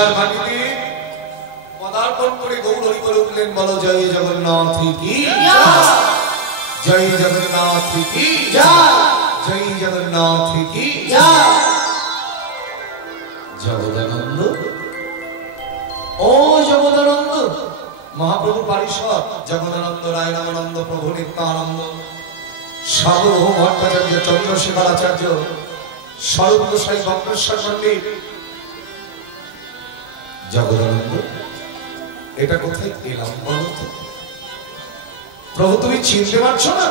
উড়িষ্যার মাটিতে পদার্পণ করে গৌর হরি বলে উঠলেন, বলো জয় জগন্নাথ কি জয়, জগন্নাথ কি জয়, জগন্নাথ কি জগদানন্দ, ও জগদানন্দ মহাপ্রভু পারিষদ জগদানন্দ, রায় রামানন্দ, প্রভু নিত্যানন্দ, সার্বভৌম ভট্টাচার্য, চন্দ্রশেখর আচার্য, সর্বদোষাই বক্রেশ্বর পণ্ডিত, জগদানন্দ এটা কোথায় এলাম বলো তো? প্রভু তুমি চিনতে পারছো না,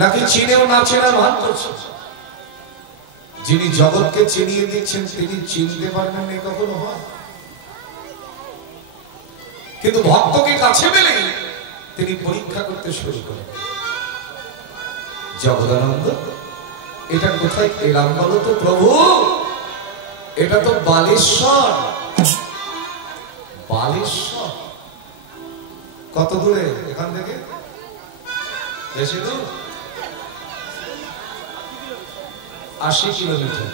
নাকি চিনেও না চেনার ভান করছো? যিনি জগৎকে চিনিয়ে দিচ্ছেন তিনি চিনতে পারবেন না কখনো হয়, কিন্তু ভক্তকে কাছে পেলে তিনি পরীক্ষা করতে শুরু করেন। জগদানন্দ এটা কোথায় এলাম বলো তো? প্রভু এটা তো বালেশ্বর। বালেশ্বর কত দূরে এখান থেকে? বেশি দূর, 80 কিলোমিটার।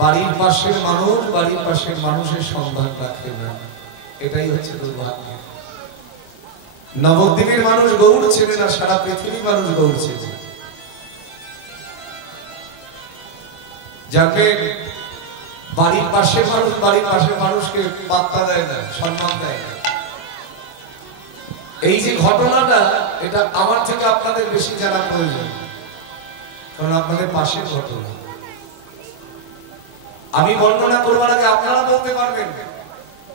বাড়ির পাশের মানুষ বাড়ির পাশের মানুষের সন্ধান রাখে না, এটাই হচ্ছে দুর্ভাগ্য। নবদ্বীপের মানুষ গৌর চেনে না, সারা পৃথিবীর মানুষ গৌর চেনে। যাকে বাড়ির পাশের মানুষ বাড়ির পাশের মানুষকে পাত্তা দেয় না, সম্মান দেয় না। এই যে ঘটনাটা, এটা আমার থেকে আপনাদের বেশি জানা প্রয়োজন, কারণ আপনাদের পাশের ঘটনা। আমি বর্ণনা করবার আগে আপনারা বলতে পারবেন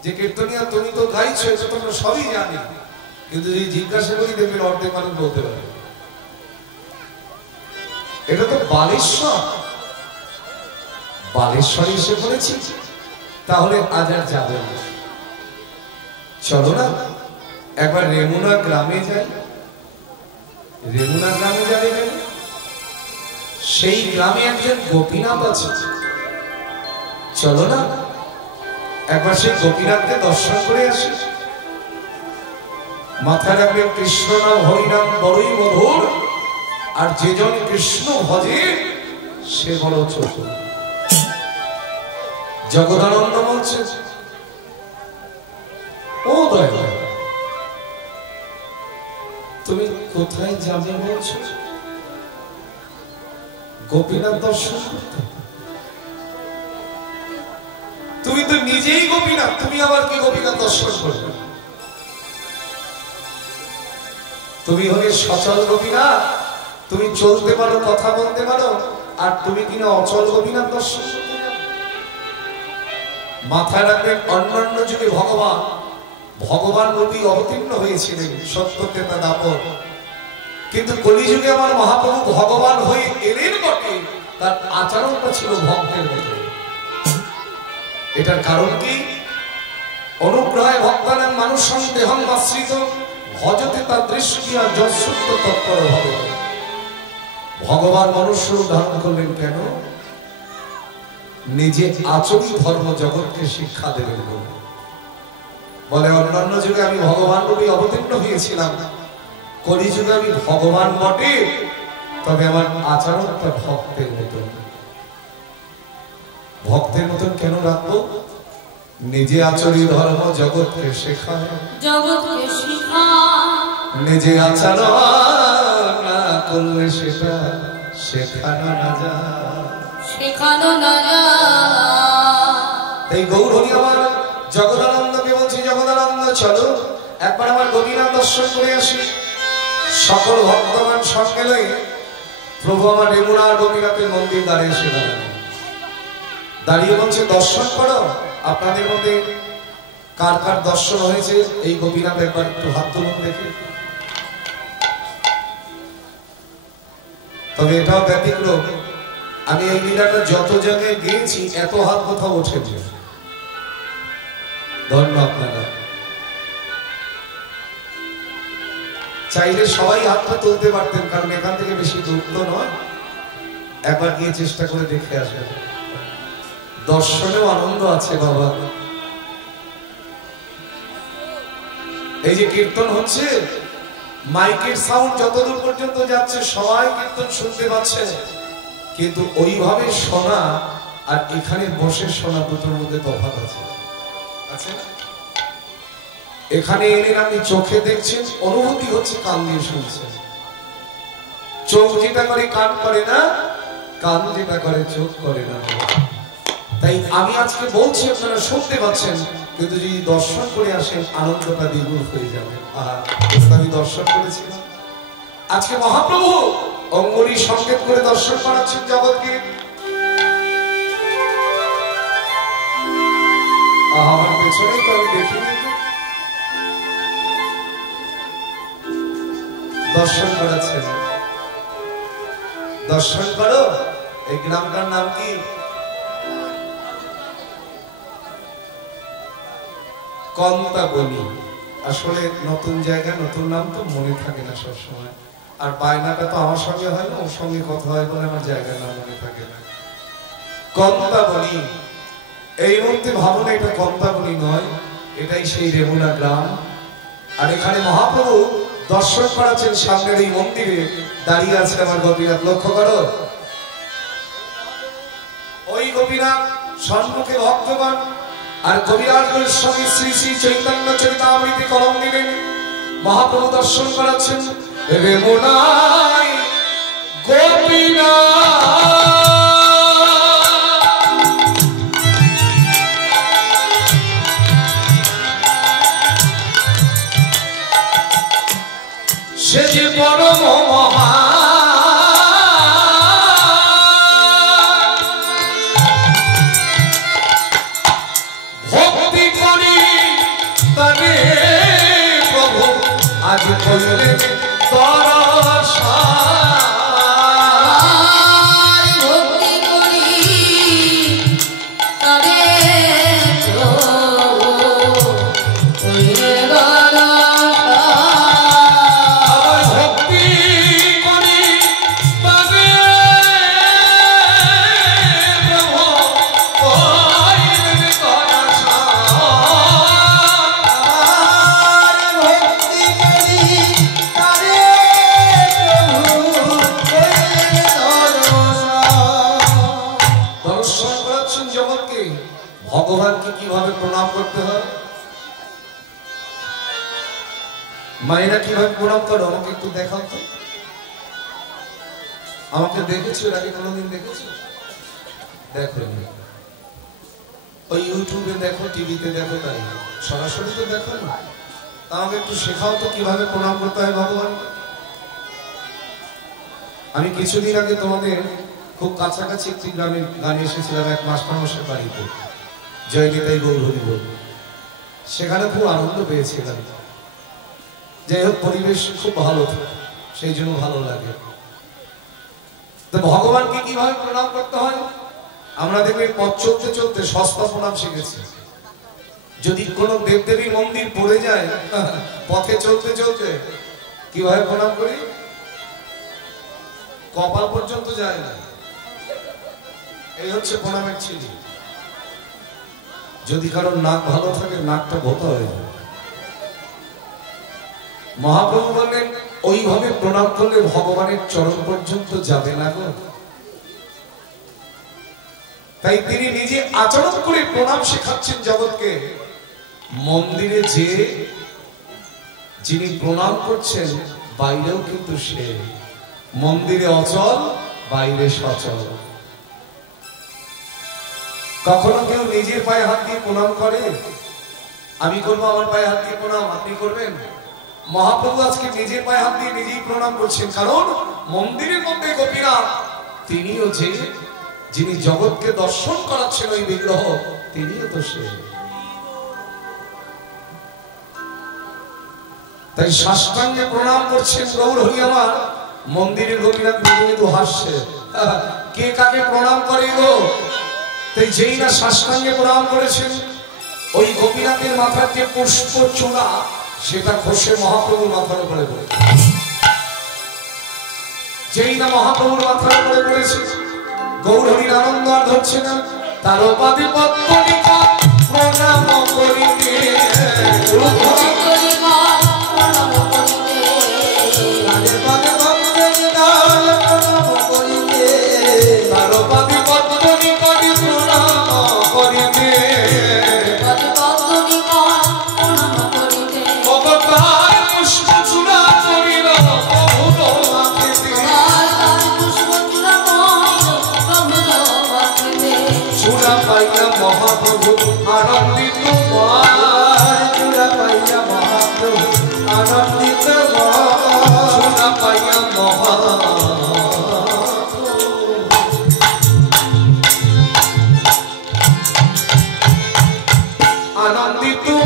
যে কীর্তনিয়া তুমি তো গাইছো, এটা তোমরা সবই জানি, কিন্তু যদি জিজ্ঞাসা করি দেখবেন অর্ধেক মানুষ বলতে পারে এটা তো বালেশ্বর। বালেশ্বরে এসে পড়েছি, তাহলে আজ আর যাবে না, চলো না একবার রেমুনা গ্রামে যাই। রেমুনা গ্রামে যাবে কেন? সেই গ্রামে একজন গোপীনাথ আছে, চলো না একবার সেই গোপীনাথকে দর্শন করে আসি। মাথায় রাখবে কৃষ্ণ নাম হরিনাম বড়ই মধুর, আর যেজন কৃষ্ণ ভজে সে বড় চতুর। জগদানন্দ বলছে, ও দয়া তুমি কোথায় যাবে বলছো? গোপীনাথ দর্শন করতে? তুমি তো নিজেই গোপীনাথ, তুমি আবার কি গোপীনাথ দর্শন করবে? তুমি হলে সচল গোপীনাথ, তুমি চলতে পারো, কথা বলতে পারো, আর তুমি কিনা অচল গোপীনাথ দর্শন করতে? মাথায় রাখবেন অন্যান্য যুগে ভগবান রূপী অবতীর্ণ হয়েছিলেন, সত্যতেতা দাপর, কিন্তু কলিযুগে আমার মহাপ্রভু ভগবান হয়ে এলেন বটে, তার আচরণটা ছিল ভক্তের মতো। এটার কারণ কি? অনুগ্রহে ভক্তানাং মানুষং দেহং আশ্রিত ভজতে তার দৃষ্টি আর যশুদ্ধ তৎপর হবে। ভগবান মনুষ্য ধারণ করলেন কেন? নিজে আচরণ ধর্ম জগৎকে শিক্ষা দেবেন বলে। অন্যান্য যুগে আমি ভগবান রূপে অবতীর্ণ হয়েছিলাম, কলিযুগে আমি ভগবান বটে, তবে আমার আচরণটা ভক্তের মতন। ভক্তের মতন কেন রাখবো? নিজে আচরণ ধর্ম জগৎকে শেখায়, জগৎকে শেখায়। নিজে আচরণ না করলে সেটা শেখানো না যায়, শেখানো না যায়। এই গৌর হরি আমার জগদানন্দকে বলছি, জগদানন্দ চলো একবার আমার গোপীনাথ দর্শন করে আসি। সকল ভক্তগণ সঙ্গে লই প্রভু আমার রেমুনার গোপীনাথের মন্দির দাঁড়িয়ে এসে দাঁড়িয়ে বলছে, দর্শন করো। আপনাদের মধ্যে কার কার দর্শন হয়েছে এই গোপীনাথ একবার একটু হাত তুলুন দেখে। তবে এটাও ব্যতিক্রম, আমি এই লীলাটা যত জায়গায় গিয়েছি এত হাত কোথাও ওঠেছে। ধন্য আপনারা। চাইলে সবাই হাতটা তুলতে পারতেন, কারণ এখান থেকে বেশি দূর তো নয়। একবার গিয়ে চেষ্টা করে দেখে আসবেন, দর্শনেও আনন্দ আছে বাবা। এই যে কীর্তন হচ্ছে, মাইকের সাউন্ড যতদূর পর্যন্ত যাচ্ছে সবাই কীর্তন শুনতে পাচ্ছে, কিন্তু ওইভাবে শোনা আর এখানে বসে শোনা দুটোর মধ্যে তফাৎ আছে। আচ্ছা, এখানে এলেন আপনি চোখে দেখছেন, অনুভূতি হচ্ছে কান দিয়ে শুনছেন। চোখ যেটা করে কান করে না, কান যেটা করে চোখ করে না। তাই আমি আজকে বলছি আপনারা শুনতে পাচ্ছেন, কিন্তু যদি দর্শন করে আসেন আনন্দটা দ্বিগুণ হয়ে যাবে। আমি দর্শন করেছি আজকে মহাপ্রভু অঙ্গুলি সংকেত করে দর্শন করাচ্ছেন জগৎকে। আমার পেছনেই তো আমি দেখিনি, দর্শন করাচ্ছেন। দর্শন করো। এই গ্রামটার নাম কি? কন্তাবনি। আসলে নতুন জায়গা, নতুন নাম তো মনে থাকে না সবসময়। আর বায়নাটা তো আমার সঙ্গে হয় না, ওর সঙ্গে কথা হয় বলে আমার জায়গার নাম মনে থাকে না। কন্তাবনি। এই মুহূর্তে ভাবনা এটা কন্তাবনি নয়, এটাই সেই রেমুনা গ্রাম। আর এখানে মহাপ্রভু দর্শন করাচ্ছেন সামনের এই মন্দিরে দাঁড়িয়ে আছে আমার গোপীনাথ। লক্ষ্য করো, ওই গোপীনাথ সম্মুখে ভক্তগণ আর কবিরাজের সঙ্গে শ্রী শ্রী চৈতন্য চরিতামৃতে কলম দিলেন। মহাপ্রভু দর্শন করাচ্ছেন রেমুনায় গোপীনাথ। সে যে পরম মহা ভক্তি করি তবে প্রভু আজ করলেন দর্শন। ভক্তি করি তবে ভগবানকে কিভাবে প্রণাম করতে হয়, মায়েরা কিভাবে প্রণাম করো আমাকে একটু দেখাও তো। আমাকে দেখেছো এর আগে কোনোদিন দেখেছো? দেখো, ওই ইউটিউবে দেখো, টিভিতে দেখো, তাই সরাসরি তো দেখো না। আমাকে একটু শেখাও তো কিভাবে প্রণাম করতে হয় ভগবান। আমি কিছুদিন আগে তোমাদের খুব কাছাকাছি একটি গ্রামের গানে এসেছিলাম, এক মাস্টারমশাইয়ের বাড়িতে, জয় নিতাই গৌর হরি বল। সেখানে খুব আনন্দ পেয়েছিলাম। যাই হোক, পরিবেশ খুব ভালো, সেই জন্য ভালো লাগে। তো ভগবানকে কিভাবে প্রণাম করতে হয় আমরা দেখবেন পথ চলতে চলতে সস্তা প্রণাম শিখেছি। যদি কোনো দেবদেবীর মন্দির পড়ে যায়, পথে চলতে চলতে কিভাবে প্রণাম করি? কপাল পর্যন্ত যায় না। এই হচ্ছে প্রণামের ছিলি। যদি কারোর নাক ভালো থাকে, নাকটা ভোতা হয়ে যায়। মহাপ্রভু বললেন ওইভাবে প্রণাম করলে ভগবানের চরণ পর্যন্ত যাবে না গো। তাই তিনি নিজে আচরণ করে প্রণাম শেখাচ্ছেন জগৎকে। মন্দিরে যে যিনি প্রণাম করছেন বাইরেও কিন্তু সে। মন্দিরে অচল, বাইরে সচল। কখনো কেউ নিজের পায়ে হাত দিয়ে প্রণাম করে? আমি করবো আমার পায়ে হাত দিয়ে প্রণাম, আপনি করবেন? মহাপ্রভু আজকে নিজের পায়ে হাত দিয়ে নিজেই প্রণাম করছেন, কারণ মন্দিরের মধ্যে গোপীনাথ তিনিও যে, যিনি জগৎকে দর্শন করাচ্ছেন ওই বিগ্রহ, তিনিও তো সে। তাই সাষ্টাঙ্গে প্রণাম করছেন গৌর হরি আমার। মন্দিরের গোপীনাথ মৃদু মৃদু হাসছে। কে কাকে প্রণাম করে গো? তাই যেই না সাষ্টাঙ্গে প্রণাম করেছেন, ওই গোপীনাথের মাথার যে পুষ্প চূড়া সেটা খসে মহাপ্রভুর মাথার উপরে পড়ে। যেই না মহাপ্রভুর মাথার উপরে পড়েছে, গৌর হরির আনন্দ আর ধরছে না। তার পাদে পদ্ম নিকট প্রণাম করিতে, তার পাদে পদ্ম নিকট আনন্দিত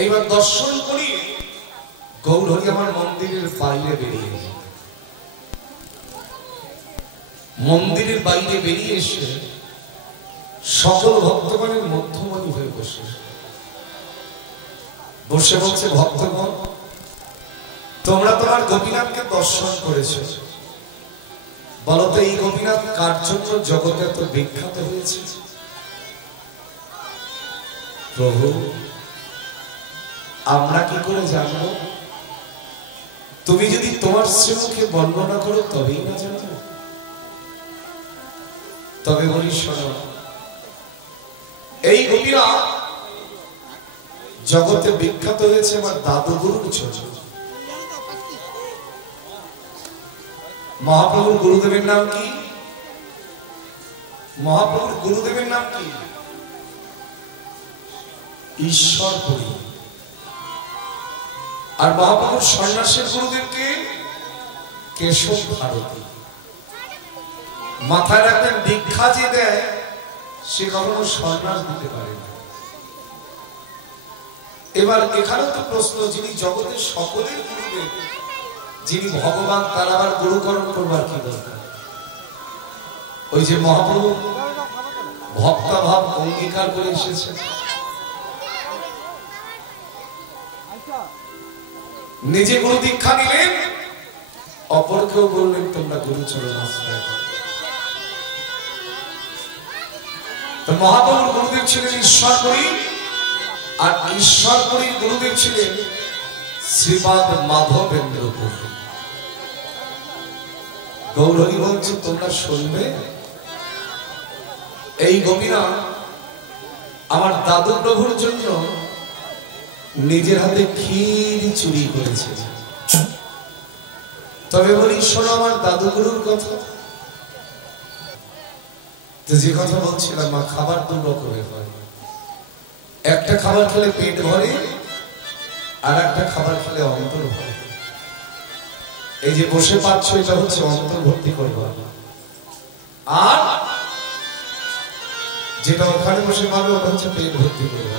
এইবার দর্শন করি গৌরহরি আমার মন্দিরের বাইরে বেরিয়ে মন্দিরের বাইরে বেরিয়ে এসে সকল ভক্তগণের মধ্যমণি হয়ে বসে বসে বলছে ভক্তগণ তোমরা তোমার গোপীনাথকে দর্শন করেছো বলতো এই গোপীনাথ কার জন্য জগতে এত বিখ্যাত হয়েছে প্রভু আমরা কি করে জানবো তুমি যদি তোমার শ্রীমুখে বর্ণনা করো তবেই না জানবো তবে বলি শোনো এই গোপীনাথ জগতে বিখ্যাত হয়েছে আমার দাদু গুরুর ছোট মহাপ্রভুর গুরুদেবের নাম কি মহাপ্রভুর গুরুদেবের নাম কি ঈশ্বরপুরী আর মহাপ্রভুর সন্ন্যাসের গুরুদেবকে কেশব ভারতী মাথায় রাখবেন দীক্ষা যে দেয় সে কখনো সন্ন্যাস দিতে পারে না এবার এখানে তো প্রশ্ন যিনি জগতের সকলের গুরুদেব যিনি ভগবান তার আবার গুরুকরণ করবার কি দরকার ওই যে মহাপ্রভু ভক্তাভাব অঙ্গীকার করে এসেছে নিজে গুরু দীক্ষা নিলেন অপরকেও বললেন তোমরা গুরু চরণ আশ্রয় করো তো মহাপ্রভুর গুরুদেব ছিলেন ঈশ্বরপুরী আর ঈশ্বরপুরীর গুরুদেব ছিলেন শ্রীপাদ মাধবেন্দ্রপুরী গৌরহরি বলছে তোমরা শুনবে এই গোপীনাথ আমার দাদু প্রভুর জন্য নিজের হাতে ক্ষীর চুরি করেছে তবে বলি শোনো আমার দাদু গুরুর কথা তো যে কথা বলছিলাম মা খাবার দু রকমের হয় একটা খাবার খেলে পেট ভরে আর একটা খাবার খেলে অন্তর ভরে এই যে বসে পাচ্ছ এটা হচ্ছে অন্তর ভর্তি করবা আর যেটা ওখানে বসে পাবে ওটা হচ্ছে পেট ভর্তি করবা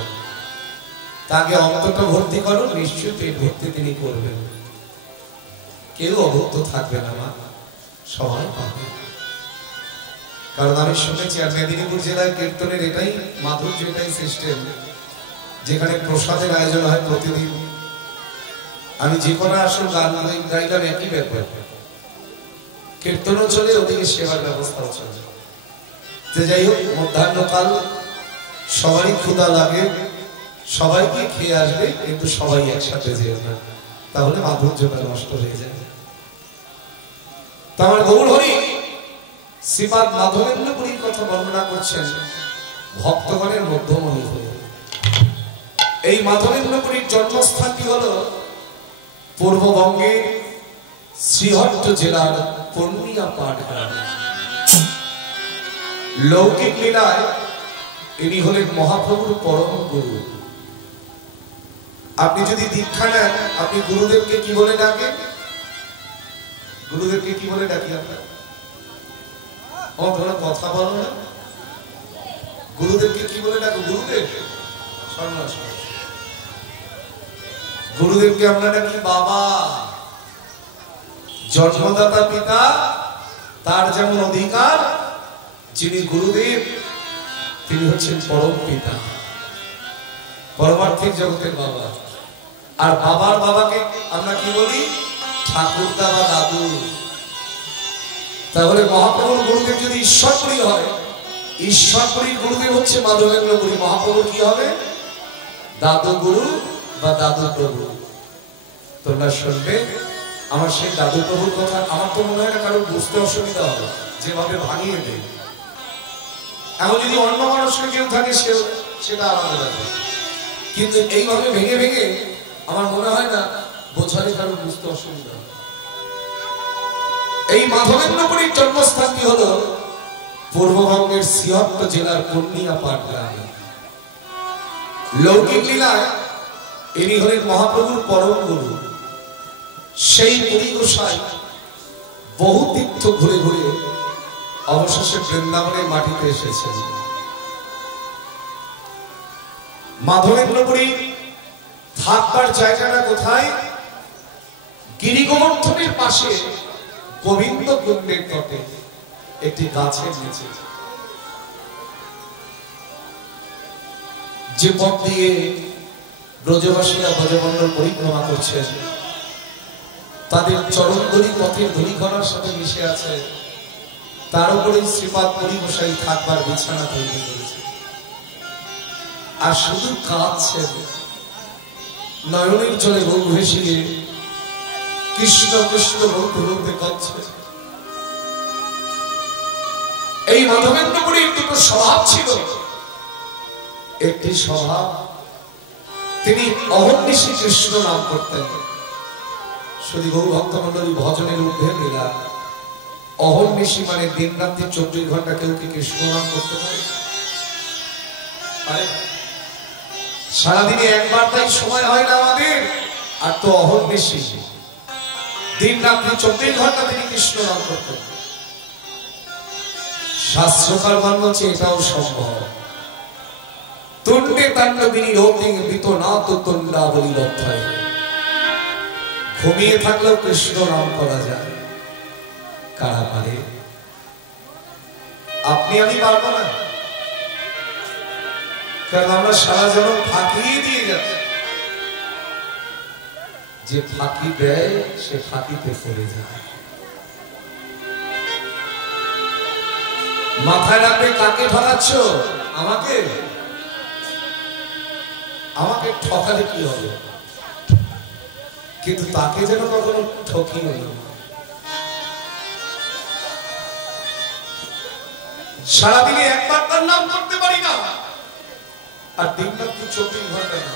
তাকে অন্তরটা ভর্তি করো নিশ্চয়ই পেট ভর্তি তিনি করবেন কেউ অভুক্ত থাকবে না মা সবাই পাবে কারণ আমি শুনেছি আর মেদিনীপুর জেলায় কীর্তনের এটাই মাধুর্য এটাই সিস্টেম যেখানে প্রসাদের আয়োজন হয় প্রতিদিন আমি যে কোনো আসল গান গাইলাম একই ব্যাপার কীর্তনও চলে ওদিকে সেবার ব্যবস্থাও চলে তো যাই হোক মধ্যাহ্নকাল সবারই ক্ষুধা লাগে সবাইকে খেয়ে আসবে কিন্তু সবাই একসাথে যেও না তাহলে মাধুর্যটা নষ্ট হয়ে যায় তো আমার গৌরহরি শ্রীপাদ মাধবেন্দ্রপুরীর কথা বর্ণনা করছেন ভক্তগণের মধ্যমণি হয়ে এই মাধবেন্দ্রপুরীর জন্মস্থানটি হলো পূর্ববঙ্গের শ্রীহট্ট জেলার পূর্ণিয়া পাট গ্রামে লৌকিক লীলায় ইনি হলেন মহাপ্রভুর পরম গুরু আপনি যদি দীক্ষা নেন আপনি গুরুদেবকে কি বলে ডাকেন গুরুদেবকে কি বলে ডাকি আপনার কথা বলো না গুরুদেবকে কি বলে ডাকো? গুরুদেব। গুরুদেবকে আমরা ডাকি বাবা। জন্মদাতা পিতা, তার যেমন অধিকার, যিনি গুরুদেব তিনি হচ্ছেন পরম পিতা, পরমার্থিক জগতের বাবা। আর বাবার বাবাকে আমরা কি বলি? ঠাকুরদা বা দাদু। তাহলে মহাপ্রভুর গুরুদেব যদি ঈশ্বরপুরী হয়, ঈশ্বরপুরীর গুরুদেব হচ্ছে মাধবেন্দ্র পুরী, মহাপ্রভুর কি হবে? দাদু গুরু বা দাদু প্রভু। তোমরা শুনবে আমার সেই দাদু প্রভুর কথা। আমার তো মনে হয় না কারোর বুঝতে অসুবিধা হবে, যেভাবে ভাঙিয়ে দেয়। এখন যদি অন্য মানুষকে কেউ থাকে সেটা আলাদা ব্যাপার, কিন্তু এইভাবে ভেঙে ভেঙে আমার মনে হয় না বোঝালে কারোর বুঝতে অসুবিধা হবে। এই মাধবেন্দ্রপুরীর জন্মস্থানটি হলো পূর্ববঙ্গের সিহট্ট জেলার কন্যাপাড় গ্রামে। লৌকিক লীলায় ইনি হলেন মহাপ্রভুর পরম গুরু। সেই পুরী গোসাই বহু তীর্থ ঘুরে ঘুরে অবশেষে বৃন্দাবনের মাটিতে এসেছেন। মাধবেন্দ্রপুরী থাকবার জায়গাটা কোথায়? গিরিগোবর্ধনের পাশে গোবিন্দ কুণ্ডের তটে একটি গাছের নিচে। যে পথ দিয়ে ব্রজবাসীরা ব্রজমণ্ডল পরিক্রমা করছেন, তাদের চরণধরি পথের ধূলিকণার সাথে মিশে আছে। তার উপরে শ্রীপাদ পুরী গোসাই থাকবার বিছানা তৈরি করেছে। আর শুধু কাঁদছেন, নয়নের জলে বুক ভেসিয়ে কৃষ্ণ কৃষ্ণ বলতে বলতে কাঁদছে। এই মাধবেন্দ্রপুরীর দুটো স্বভাব ছিল। একটি স্বভাব, তিনি অহর্নিশি কৃষ্ণ নাম করতেন। শুধু গৌর ভক্তমণ্ডলী ভজনের ঊর্ধ্বে লীলা। অহর্নিশি মানে দিন রাত্রি 24 ঘন্টা কেউ কি কৃষ্ণ নাম করতে পারে? সারাদিনে একবার তাই সময় হয় না আমাদের। আর তো অহর্নিশি দিন রাত্রি 24 ঘন্টা তিনি কৃষ্ণ নাম করতেন। শাস্ত্রকার মান বলছে এটাও সম্ভব। তুণ্ডে তাণ্ডবিনী রোতিং বিত না তো তুণ্ডাবলী লব্ধায়। ঘুমিয়ে থাকলেও কৃষ্ণ নাম করা যায়। কারা পারে? আপনি আমি পারবো না, কারণ আমরা সারা জীবন ফাঁকি দিয়ে যাচ্ছি। যে ফাঁকি দেয় সে ফাঁকিতে পড়ে যায়। মাথায় রাখবে কাকে ঠকাচ্ছ? আমাকে। আমাকে ঠকালে কি হবে, কিন্তু তাকে যেন কখনো ঠকিও না। সারাদিনে একবার তার নাম করতে পারি না, আর দিন রাত্রি 24 ঘন্টা না।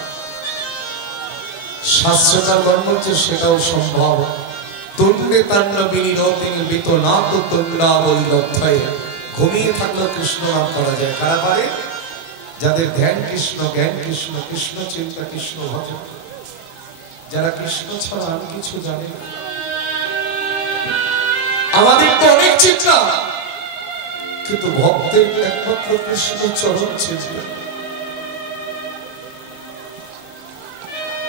শাস্ত্রকার বর্ণ হচ্ছে সেটাও সম্ভব। তুণ্ডে তাণ্ডবিনী রতিং বিত না তো তুণ্ডাবলী লব্ধায়। ঘুমিয়ে থাকলেও কৃষ্ণ নাম করা যায়। কারা পারে? যাদের ধ্যান কৃষ্ণ, জ্ঞান কৃষ্ণ, কৃষ্ণ চিন্তা, কৃষ্ণ ভজন, যারা কৃষ্ণ ছাড়া আর কিছু জানে না। আমাদের তো অনেক চিন্তা, কিন্তু ভক্তের একমাত্র কৃষ্ণ চরণ চিন্তা।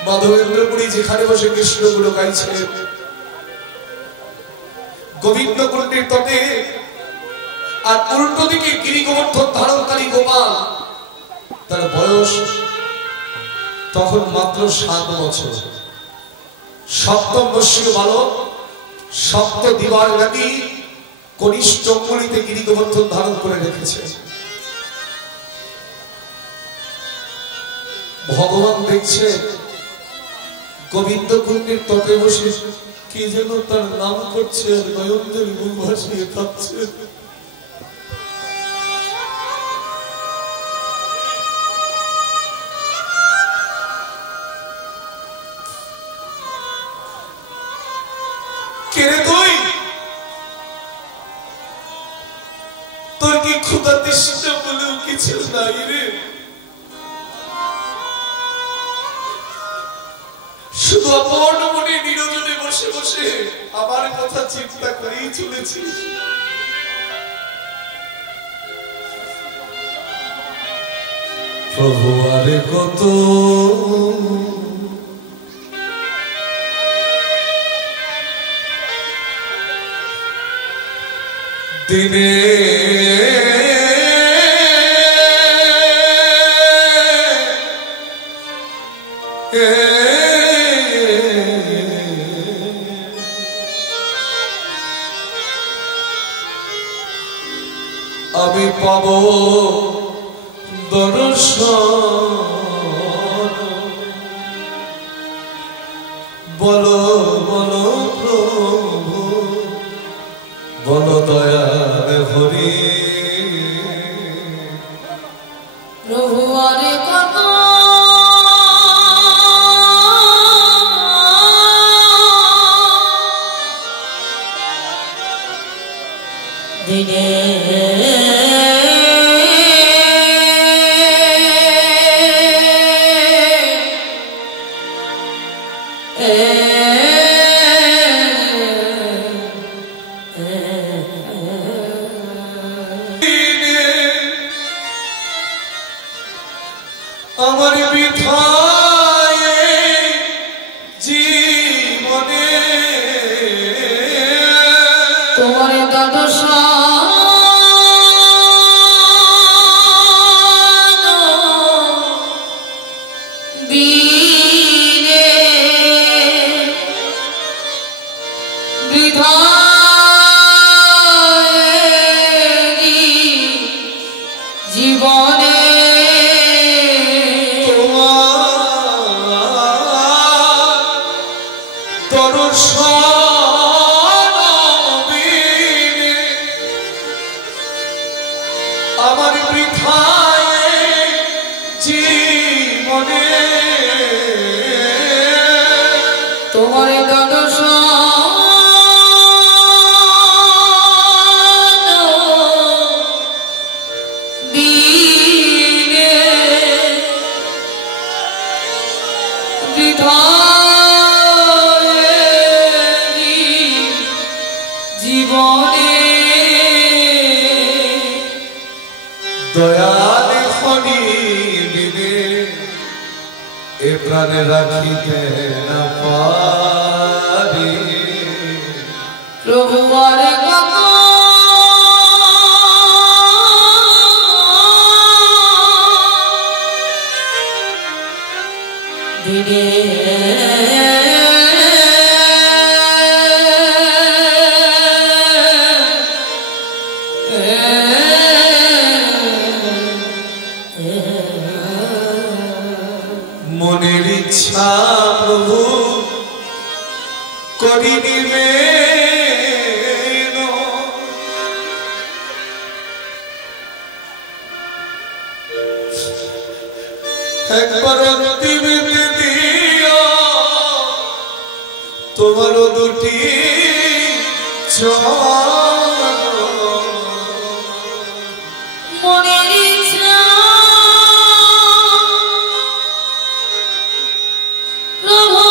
মাধবেন্দ্রপুরী যেখানে বসে কৃষ্ণ গুলো গাইছে, গোবিন্দ কুণ্ডের তটে, আর উল্টো দিকে গিরিগোবর্ধন ধারণকারী গোপাল, তার বয়স তখন মাত্র 7 বছর। সপ্তম বর্ষীয় বালক, সপ্ত দিবার ব্যাপী কনিষ্ঠ অঙ্গুলিতে গিরিগোবর্ধন ধারণ করে রেখেছে। ভগবান দেখছে গোবিন্দ কুণ্ডের তটে বসে কে যেন তার নাম করছে, আর নয়নদের মুখ ভাসিয়ে কাঁদছে। কেরে তুই? তোর কি ক্ষুধা তৃষ্ণা বলেও কিছু নাই রে? শুধু অপূর্ণ মনে নিরজনে বসে বসে আমার কথা চিন্তা করেই চলেছিস। প্রভু আরে কত দিনে আমি পাব দর্শন বলো বলো প্রভু বলো দয়াল হরি প্রভু আরে কত দিনে আমার বিধায় জীবনে তোমার দ্বাদশ দিনে বিধায় জীবনে আমার বৃথায় জীবনে তোমার দ্বাদশ দিনে জীবনে দয়াল খনি দিবে এ প্রাণে রাখিতে না পারি প্রভু আরে কত দিনে মনের ইচ্ছা প্রভু করি নিবে একবার দিবিতে দিও তোমার দুটি মনের ইচ্ছা প্রভু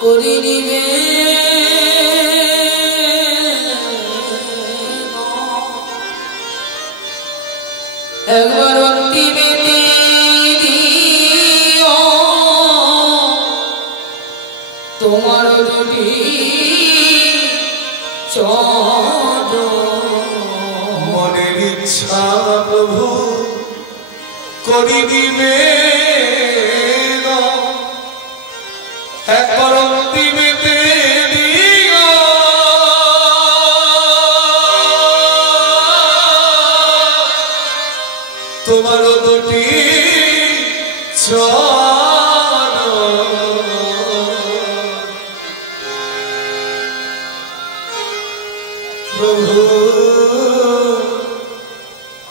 করে নিবে একবার অন্তিমে দিও তোমার দুটি মনের ইচ্ছা প্রভু করি দিবে একবার অন্তিমেতে দিও তোমার দুটি প্রভু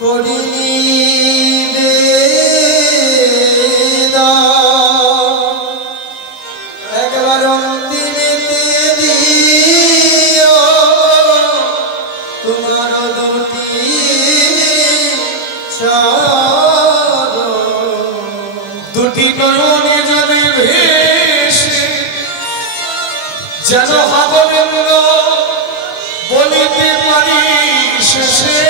করিবে একবার অন্তিমেতে দিও তোমার দুটি দুটি নয়নে যদি ভেসে যেন হাবলেন্দ্র বলিতে পারি শেষে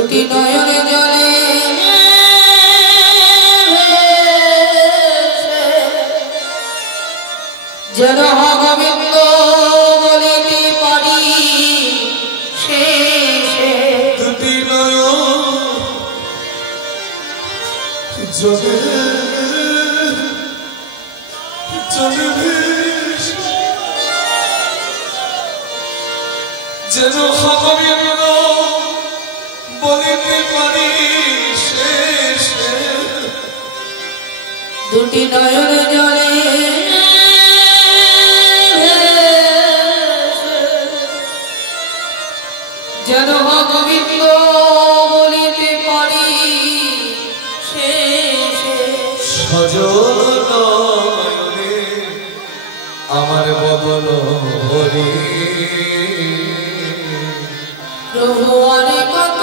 দুটি নয়নে জলে যেন গোবিন্দ বলিতে পারি শেষে দুটি নয়ন জলে জলে যেন গোবিন্দ বলিতে পারি শেষে দুটি নয়ন জলে যেন গোবিন্দ বলিতে পারি শেষে সজল নয়নে আমার বদল হরি প্রভু অনেক কত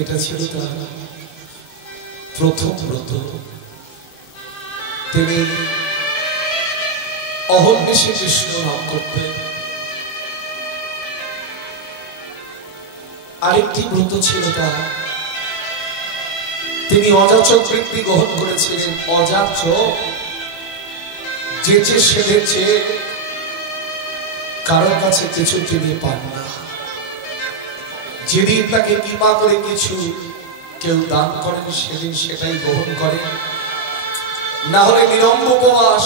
এটা ছিল তার প্রথম ব্রত। তিনি অহর্নিশি কৃষ্ণ নাম করতেন। আরেকটি ব্রত ছিল তার, তিনি অযাচক বৃত্তি গ্রহণ করেছিলেন। অযাচক যে সেধেছে, কারোর কাছে কিছু তিনি পান না। যেদিন তাকে কৃপা করে কিছু কেউ দান করেন, সেদিন সেটাই গ্রহণ করেন। না হলে নিরম্ব উপবাস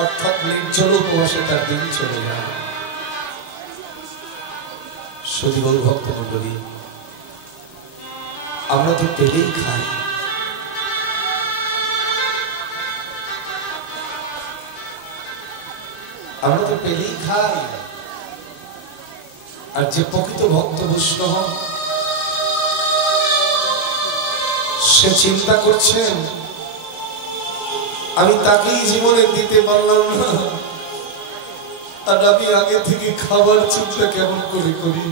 অর্থাৎ নির্জল উপবাসে তার দিন চলে যায়। শুধু গৌর ভক্ত মন্ডলী, আমরা তো পেলেই খাই, আমরা তো পেলেই খাই। আর যে প্রকৃত ভক্ত বৈষ্ণব, সে চিন্তা করছেন আমি তাকেই জীবনে দিতে পারলাম না, আর আমি আগে থেকে খাবার চিন্তা কেমন করে করি।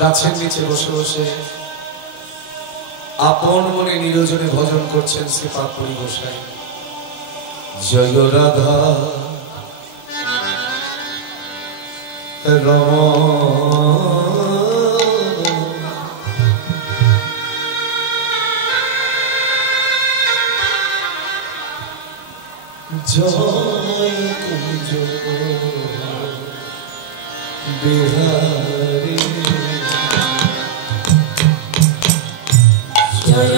গাছের নিচে বসে বসে আপন মনে নিরজনে ভজন করছেন শ্রীপাদ পুরী গোসাই। জয় রাধা জয় কুঞ্জ বিহারী জয়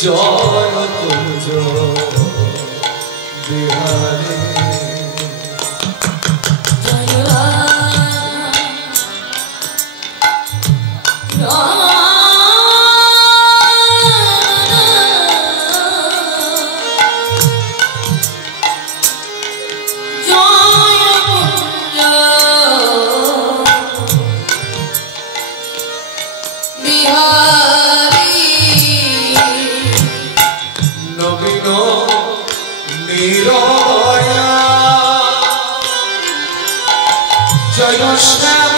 জয় কুঞ্জ বিহারী জয় শ্যাম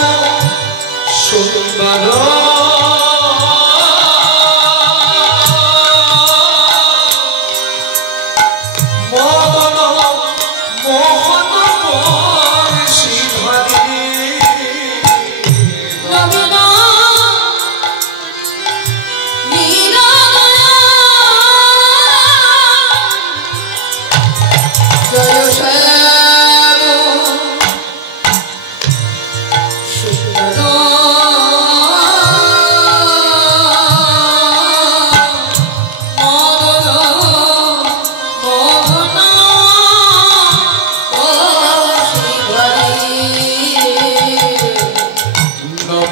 সুন্দর মদন মোহন শিধারী জয়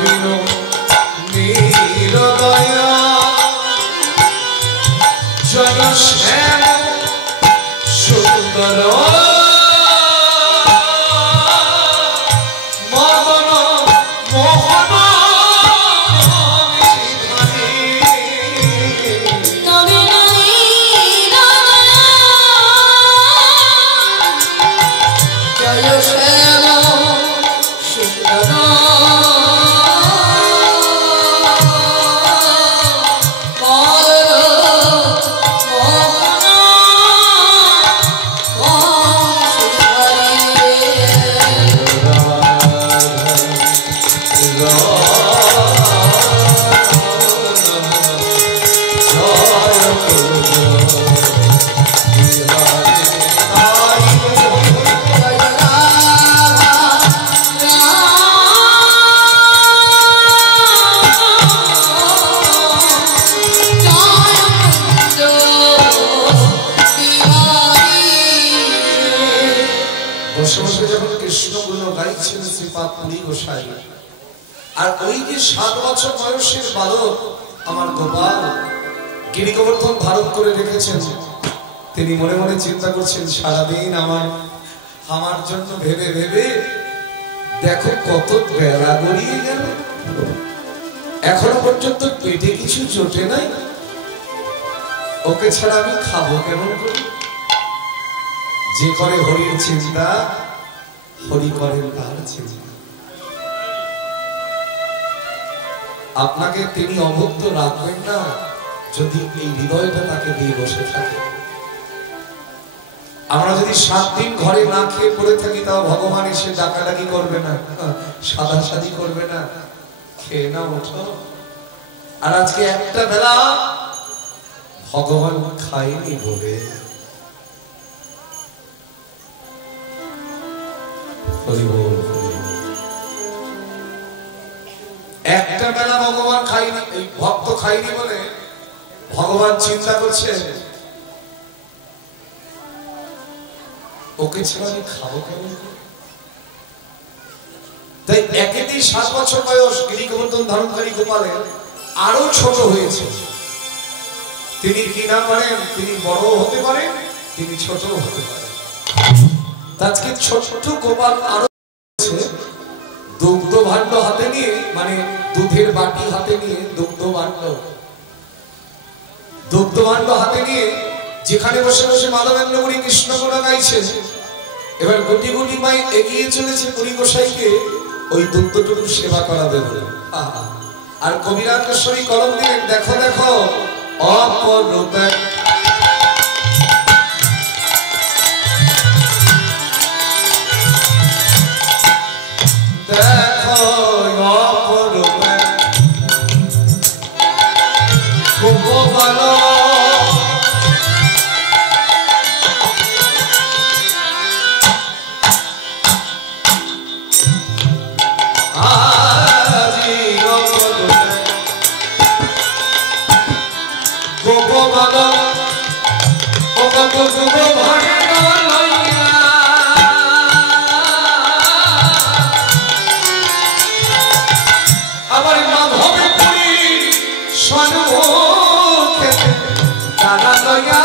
নবীন নিরদয়া জন শ্যাম সুন্দর মদন মোহন আর ওই যে 7 বছর বয়সের বালক আমার গোপাল গিরি গোবর্ধন ধারণ করে রেখেছেন, তিনি মনে মনে চিন্তা করছেন সারাদিন আমার জন্য ভেবে ভেবে দেখো কত বেলা গড়িয়ে গেল, এখনো পর্যন্ত পেটে কিছু জোটে নাই, ওকে ছাড়া আমি খাবো কেমন করে? যে করে হরির চিন্তা হরি করেন তার চিন্তা। আপনাকে তিনি অভুক্ত রাখবেন না যদি এই হৃদয়টা তাকে দিয়ে বসে থাকে। আমরা যদি 7 দিন ঘরে না খেয়ে পড়ে থাকি তাও ভগবান এসে ডাকাডাকি করবে না, সাদাসাদি করবে না, খেয়ে না ওঠো। আর আজকে একটা বেলা ভগবান খায়নি বলে একটা বেলা ভগবান খায়নি, এই ভক্ত খায়নি বলে ভগবান চিন্তা করছে ওকে ছেড়ে আমি খাবো কেমন? তাই একেতেই 7 বছর বয়স গিরি গোবর্ধন ধারণকারী গোপালের আরো ছোট হয়েছে। তিনি কি না পারেন, তিনি বড় হতে পারেন, তিনি ছোট হতে পারেন। আজকে ছোট গোপাল আরো দুগ্ধ ভাণ্ড হাতে নিয়ে, মানে দুধের বাটি হাতে নিয়ে, দুগ্ধ ভাণ্ড হাতে নিয়ে যেখানে বসে বসে মাধবেন্দ্র গুরি কৃষ্ণ গুণ গাইছেন, এবার গুটি গুটি মাই এগিয়ে চলেছে পুরী গোসাইকে ওই দুগ্ধটুকু সেবা করাবে বলে। আর কবিরাজেশ্বরী কলম দিলেন, দেখো দেখো অপরূপ দেখো অপরূপ গোপাল আবার মাধবে পুরী সন্মুখে দাদা লইয়া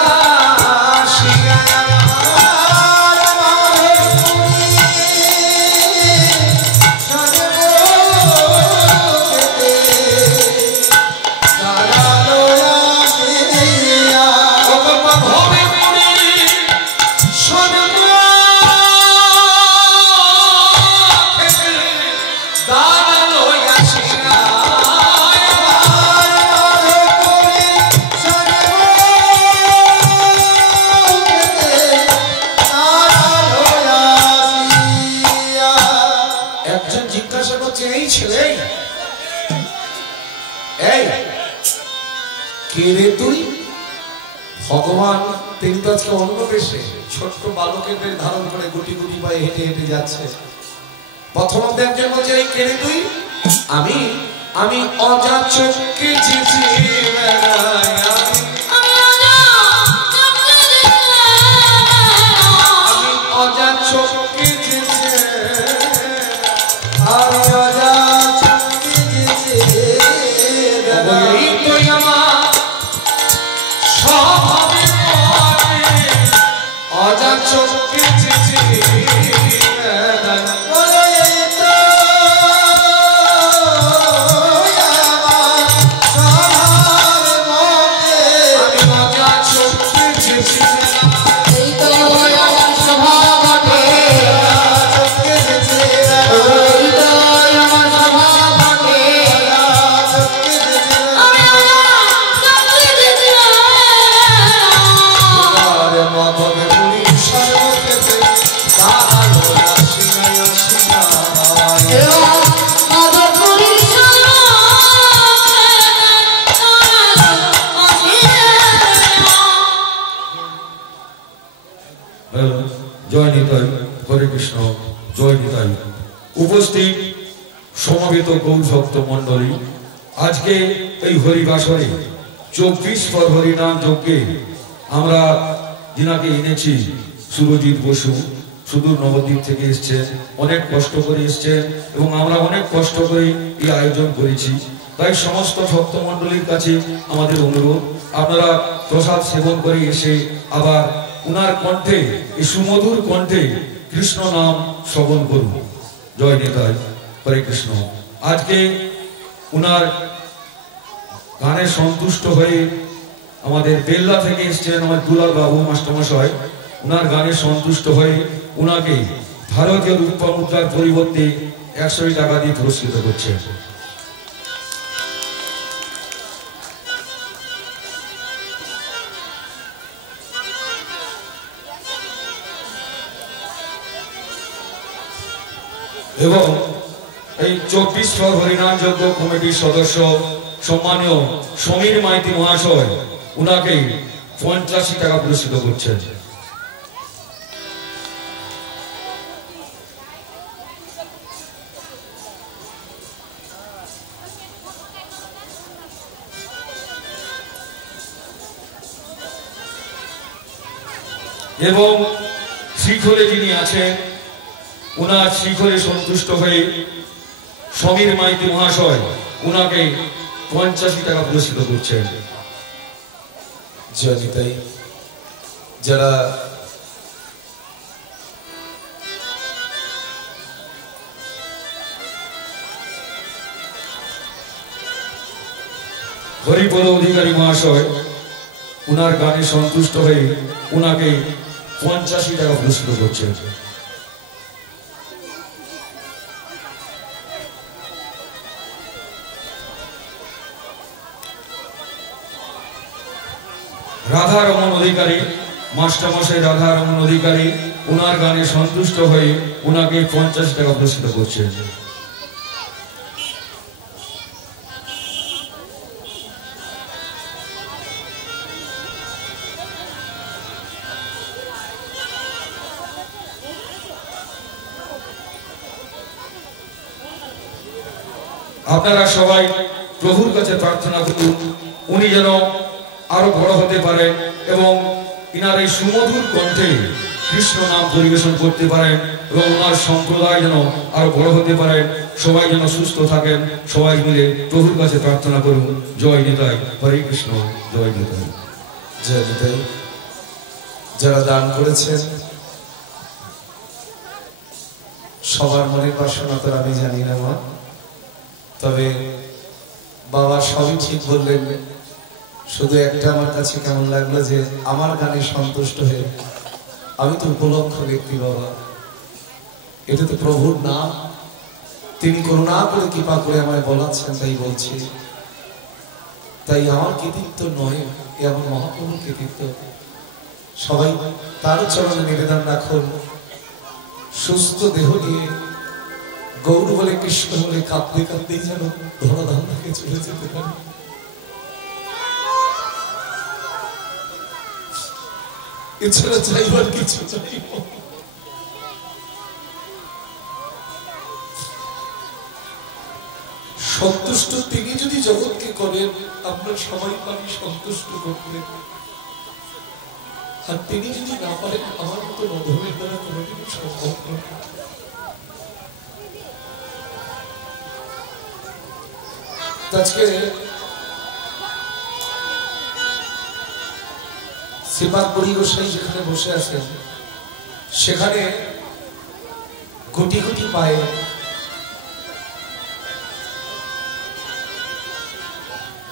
ভগবান তিনি তো আজকে অন্য বেশে ছোট্ট বালকের বেশ ধারণ করে গুটি গুটি পায়ে হেঁটে হেঁটে যাচ্ছে। প্রথম একজন বলছে এই কেড়ে তুই, আমি আমি অজা চোখকে যেছি আমি অজা চোখকে যেছি আমি অজা চোখকে উপস্থিত সমবেত গৌর ভক্ত মণ্ডলী, আজকে এই হরিবাসরে 24 পর হরিনাম যজ্ঞে আমরা যিনাকে এনেছি সুরজিৎ বসু, সুদূর নবদ্বীপ থেকে এসছেন, অনেক কষ্ট করে এসছেন এবং আমরা অনেক কষ্ট করে এই আয়োজন করেছি। তাই সমস্ত ভক্ত মণ্ডলীর কাছে আমাদের অনুরোধ, আপনারা প্রসাদ সেবন করে এসে আবার উনার কণ্ঠে, এই সুমধুর কণ্ঠে কৃষ্ণ নাম শ্রবণ করুন। জয় নিতাই, হরে কৃষ্ণ। আজকে উনার গানে সন্তুষ্ট হয়ে আমাদের বেল্লা থেকে এসছেন আমার দুলাল বাবু মাস্টারমশাই, উনার গানে সন্তুষ্ট হয়ে উনাকে ভারতীয় রূপা মুদ্রার পরিবর্তে 100 টাকা দিয়ে পুরস্কৃত করছেন। এবং এই 24 পর হরিনাম যজ্ঞ কমিটির সদস্য সম্মানীয় সমীর মাইতি মহাশয় উনাকে 85 টাকা পুরস্কৃত করছেন। এবং শিখরে যিনি আছেন উনার শিখরে সন্তুষ্ট হয়ে সমীর মাইতি মহাশয় উনাকে 85 টাকা পুরস্কৃত করছেন। জয় নিতাই। যারা হরিপদ অধিকারী মহাশয় উনার গানে সন্তুষ্ট হয়ে উনাকে 85 টাকা পুরস্কৃত করছেন। রাধা রমন অধিকারী, মাস্টারমশাই রাধা রমন অধিকারী উনার গানে সন্তুষ্ট হয়ে উনাকে 50 টাকা পুরস্কৃত করছেন। আপনারা সবাই প্রভুর কাছে প্রার্থনা করুন উনি যেন আরো বড় হতে পারেন এবং ইনার এই সুমধুর কণ্ঠে কৃষ্ণ নাম পরিবেশন করতে পারেন এবং ওনার সম্প্রদায় যেন আরো বড় হতে পারেন, সবাই যেন সুস্থ থাকেন। সবাই মিলে প্রভুর কাছে প্রার্থনা করুন। জয় নিতাই, হরে কৃষ্ণ। জয় নিতাই, জয় নিতাই। যারা দান করেছেন সবার মনের বাসনা তো আমি জানি না মা, তবে বাবা সবই ঠিক বললেন। শুধু একটা আমার কাছে কেমন লাগলো যে আমার গানে সন্তুষ্ট হয়ে, আমি তো উপলক্ষ ব্যক্তি বাবা, এটা তো প্রভুর নাম, তিনি করুণা করে কৃপা করে আমায় বলাচ্ছেন তাই বলছি। তাই আমার কৃতিত্ব নয়, এ আমার মহাপ্রভুর কৃতিত্ব। সবাই তার চরণে নিবেদন রাখুন। সুস্থ দেহ নিয়ে গৌর বলে কৃষ্ণ বলে কাঁদতে কাঁদতেই যেন ধরাধাম থেকে চলে যেতে পারে। এছাড়া চাইবার কিছু চাইব। সন্তুষ্ট তিনি যদি জগৎকে করেন, আপনার সবাই পারি সন্তুষ্ট করতে। আর তিনি যদি না পারেন, আমার মতো মাধবের দ্বারা কোনোদিন সম্ভব নয়। আজকে শ্রীপাদ বুড়ি গোসাই যেখানে বসে আছেন, সেখানে গুটি গুটি পায়ে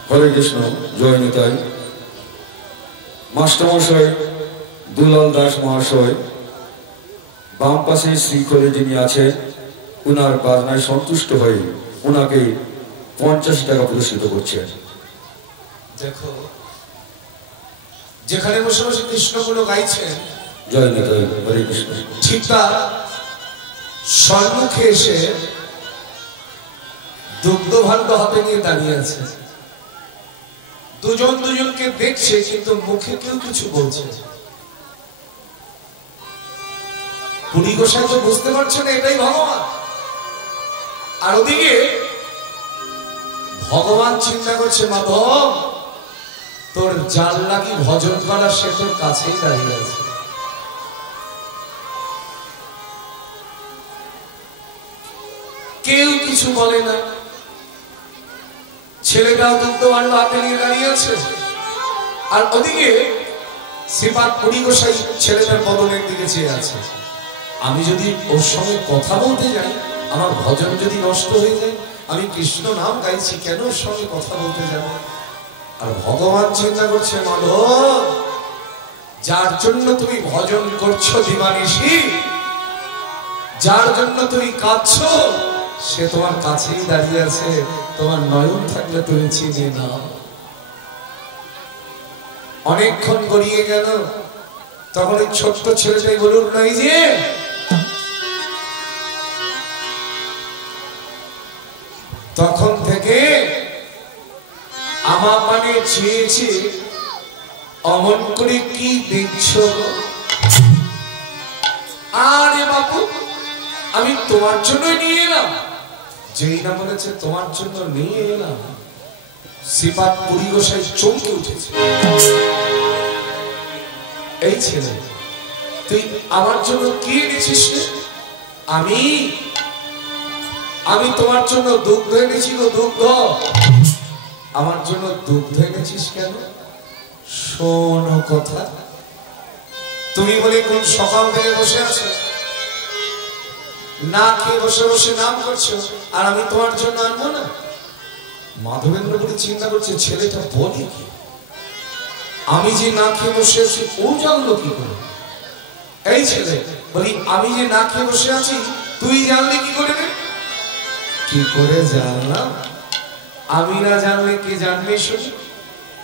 হরে কৃষ্ণ। জয় নিতাই। মাস্টারমশাই দুলাল দাস মহাশয় বাম পাশে শ্রীকরে যিনি আছে উনার বাজনায় সন্তুষ্ট হয়ে উনাকে 50 টাকা পুরস্কৃত করছেন। দেখো যেখানে বসে বসে কৃষ্ণগুলো গাইছেন, জয় নিতাই, হরে কৃষ্ণ, ঠিক তার সম্মুখে এসে দুগ্ধ ভাণ্ড হাতে নিয়ে দাঁড়িয়ে আছে। দুজন দুজনকে দেখছে কিন্তু মুখে কেউ কিছু বলছে। বুড়ি গোসাই তো বুঝতে পারছে না এটাই ভগবান। আর ওদিকে ভগবান চিন্তা করছে, মাধব তোর জাল লাগি ভজন করা সে তোর কাছেই দাঁড়িয়ে আছে। কেউ কিছু বলে না। ছেলেটাও দুগ্ধ ভান্ড হাতে নিয়ে দাঁড়িয়ে আছে। আর ওদিকে শ্রীপাদ পুরী গোসাই ছেলেটার বদনের দিকে চেয়ে আছে। আমি যদি ওর সঙ্গে কথা বলতে যাই, আমার ভজন যদি নষ্ট হয়ে যায়, আমি কৃষ্ণ নাম গাইছি, কেন ওর সঙ্গে কথা বলতে যাব? আর ভগবান চিন্তা করছে, মাধব যার জন্য তুমি ভজন করছো দিবানিশি, যার জন্য তুমি কাঁদছো, সে তোমার কাছেই দাঁড়িয়ে আছে। তোমার নয়ন থাকলে তুমি চিনে নাও। অনেকক্ষণ গড়িয়ে গেল। তখন ওই ছোট্ট ছেলেটাই বলুন নাই যে, তখন থেকে আমার মানে চেয়েছে, অমন করে কি দেখছো? আরে বাপু, আমি তোমার জন্য নিয়ে এলাম। যেই না বলেছে তোমার জন্য নিয়ে এলাম, শ্রীপাদ পুরী গোসাই চমকে উঠেছে। এই ছেলে, তুই আমার জন্য কি এনেছিস? আমি তোমার জন্য দুগ্ধ এনেছি গো, দুগ্ধ। আমার জন্য দুগ্ধ এনেছিস কেন? শোনো কথা। তুমি বলে কোন সকাল থেকে বসে আছো, না খেয়ে বসে বসে নাম করছো, আর আমি তোমার জন্য আনবো না? মাধবেন্দ্র বলে চিন্তা করছে, ছেলেটা বলে কি? আমি যে না খেয়ে বসে আছি ও জানলো কি করে? এই ছেলে বলি, আমি যে না খেয়ে বসে আছি তুই জানলি কি করে? কি করে জানলাম? আমি না জানলে কে জানবে? শুনি,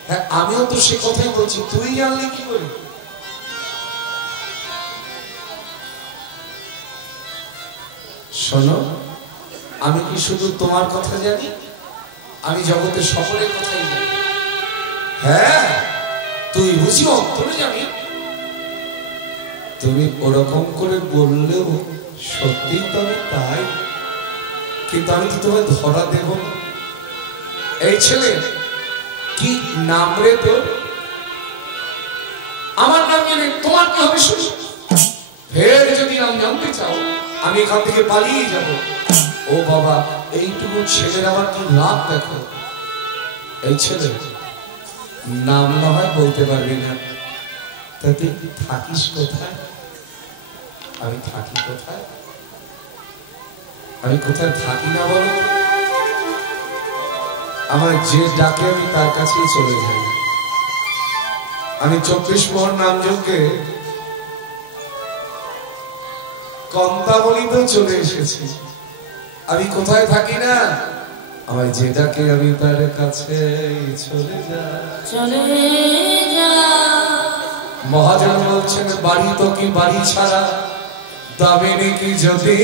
হ্যাঁ আমিও তো সে কথাই বলছি, তুই জানলি কি করে? শোনো, আমি কি শুধু তোমার কথা জানি? আমি জগতের সকলের কথাই জানি। হ্যাঁ, তুই বুঝি অন্তরে জানি। তুমি ওরকম করে বললেও সত্যি তবে তাই, কিন্তু আমি তো তোমায় ধরা দেব না। এই ছেলে, কি নাম রে তোর? আমার নাম জানে, তোমার কি হবে শুনি? ফের যদি নাম জানতে চাও, আমি এখান থেকে পালিয়ে যাব। ও বাবা, এইটুকু ছেলের আমার কি লাভ দেখো। এই ছেলে, নাম না হয় বলতে পারবি না, তা তুই থাকিস কোথায়? আমি থাকি কোথায়? আমি কোথায় থাকি না বলো? আমার যে ডাকে আমি তার কাছেই চলে যাই। আমি 24 প্রহর নাম যজ্ঞে কন্তাবলিতে চলে এসেছি। আমি কোথায় থাকি না, আমার যে ডাকে আমি তার কাছে চলে যাই। মহাজন বলছেন, বাড়ি তো কি বাড়ি ছাড়া, তবে নাকি যদি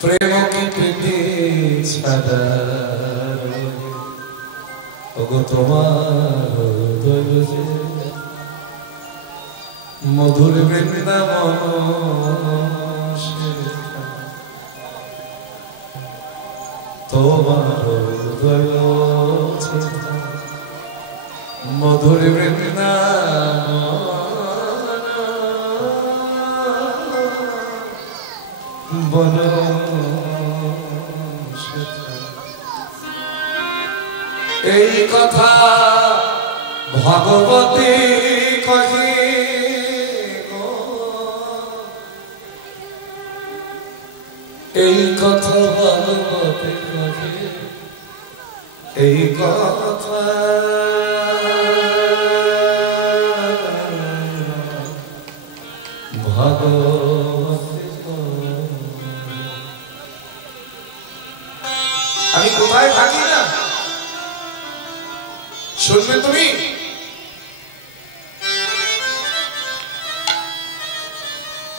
প্রেম কি প্রীতি ছাড়া, ওগো তোমার মধুর বৃন্দাবন, তোমার মধুর বৃন্দাবন, এই কথা ভগবতী কহে, এই কথা ভগবতী কহে, এই কথা ভগবতী। আমি কোথায় থাকি না শুনবে তুমি?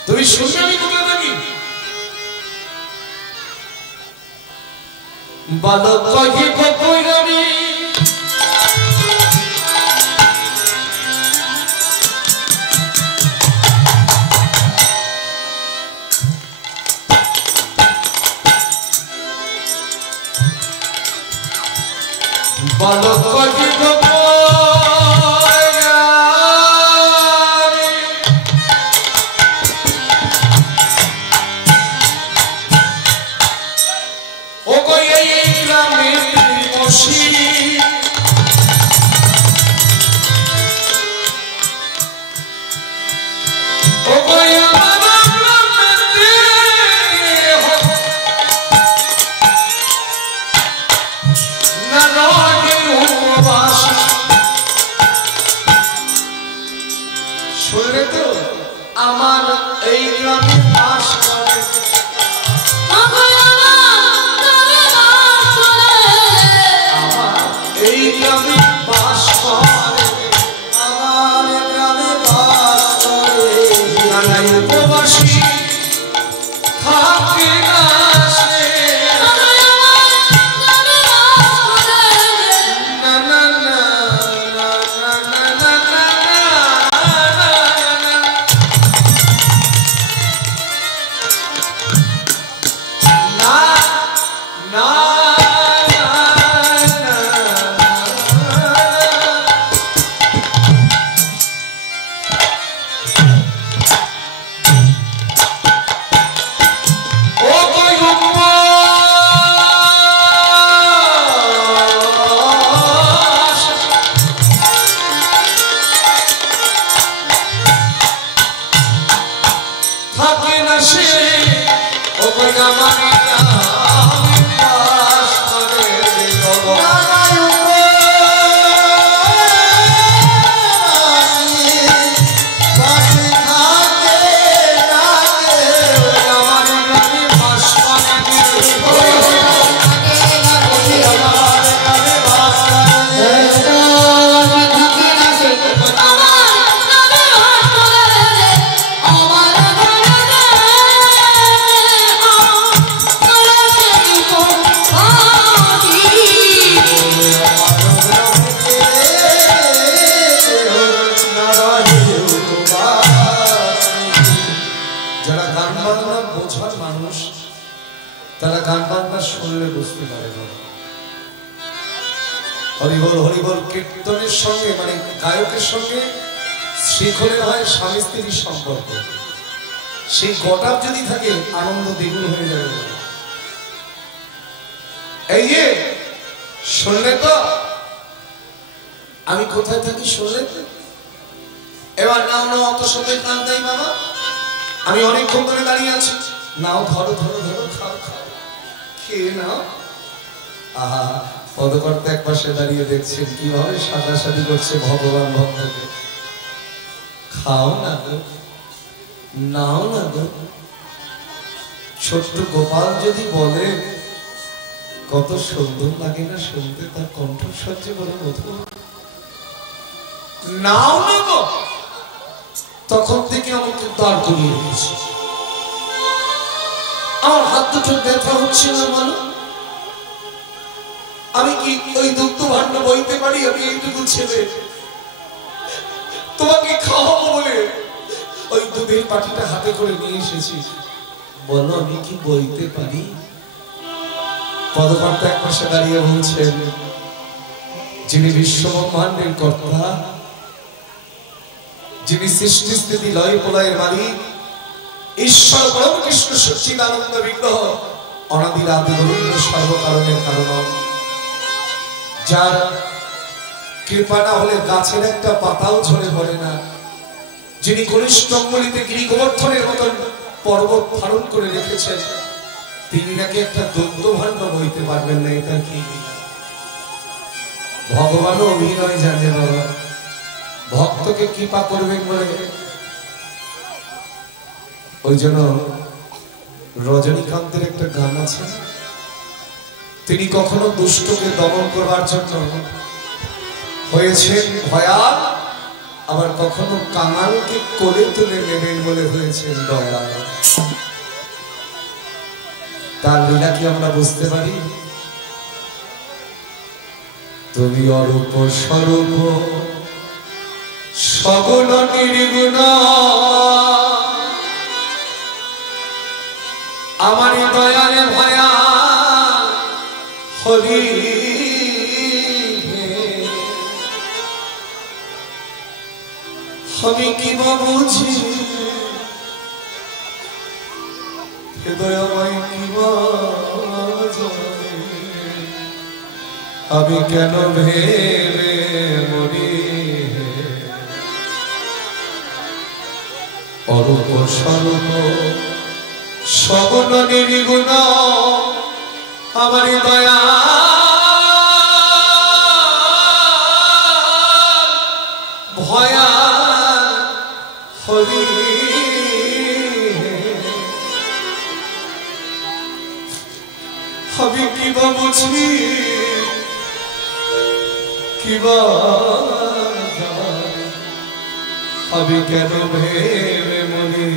তুমি শুনবে আমি কোথায় থাকি? বালক কহিব কইরানি, বালক কহিল ও গো এই গ্রামে বসি ও গো শুনলে তো আমার এই গ্রামে বাস করে এই গ্রামে বাস করে আমার গ্রামে বাস করে নানাই উপবাসী থাকে না সে না না না তারা গান বাজনা শুনলে বুঝতে পারে না। হরিবল হরিবল কীর্তনের সঙ্গে মানে গায়কের সঙ্গে শৃঙ্খলের হয় স্বামী স্ত্রীর সম্পর্ক, সেই গোটা যদি থাকে আনন্দ দ্বিগুণ হয়ে যাবে। এই যে শুনলে তো আমি কোথায় থাকি শুনলে তো, এবার নাও নাও অত সময় কান দেয় মামা, আমি অনেকক্ষণ ধরে দাঁড়িয়ে আছি, নাও ধরো ধরো ধরো খাও খাও খেয়ে নাও। আহা পদকর্তা এক পাশে দাঁড়িয়ে দেখছেন কিভাবে সাজাসাজি করছে ভগবান ভক্তকে। খাও না গো, নাও না গো। ছোট্ট গোপাল যদি বলে কত সুন্দর লাগে না শুনতে, তার কণ্ঠস্বর যে বলে মধুর। নাও না গো, তখন থেকে আমাকে দাঁড় করিয়ে রেখেছে। আমার হাত দুটো ব্যথা হচ্ছে না বলো, আমি কি ওই দুগ্ধ ভাণ্ড বইতে পারি? আমি এইটুকু ছেলে তোমাকে খাওয়াবো বলে ওই দুধের পাটিটা হাতে করে নিয়ে এসেছি, বলো আমি কি বইতে পারি? পদকর্তা এক পাশে দাঁড়িয়ে বলছেন, যিনি বিশ্ব ব্রহ্মাণ্ডের কর্তা, যিনি সৃষ্টি স্থিতি লয় প্রলয়ের মালিক, ঈশ্বর পরম কৃষ্ণ সচ্চিদানন্দ বিগ্রহ, অনাদির আদি গোবিন্দ সর্বকারণের কারণ, যার কৃপা না হলে গাছের একটা পাতাও ঝরে পড়ে না, যিনি কনিষ্ঠ অঙ্গুলিতে গিরিগোবর্ধনের মতন পর্বত ধারণ করে রেখেছেন, তিনি নাকি একটা দুগ্ধ ভাণ্ড বইতে পারবেন না। এটা কি ভগবানও অভিনয় জানে বাবা, ভক্তকে কৃপা করবেন বলে। ওই জন্য রজনীকান্তের একটা গান আছে, তিনি কখনো দুষ্টকে দমন করবার জন্য হয়েছেন ভয়াল, আবার কখনো কাঙালকে কোলে তুলে নেবেন বলে হয়েছেন দয়াল। তার লীলা কি আমরা বুঝতে পারি? তুমি অরূপ স্বরূপ সগুণ নির্গুণ, আমার দয়ালে ভয়া হরি আমি কি বুঝি হৃদয় আমায় কি জানে আমি কেন ভেবে মরি অরূপ স্বরূপ সগুণ নির্গুণ আমার দয়া ভয়া হরি আমি কি বুঝি কিবা আমি কেন ভেবে মরি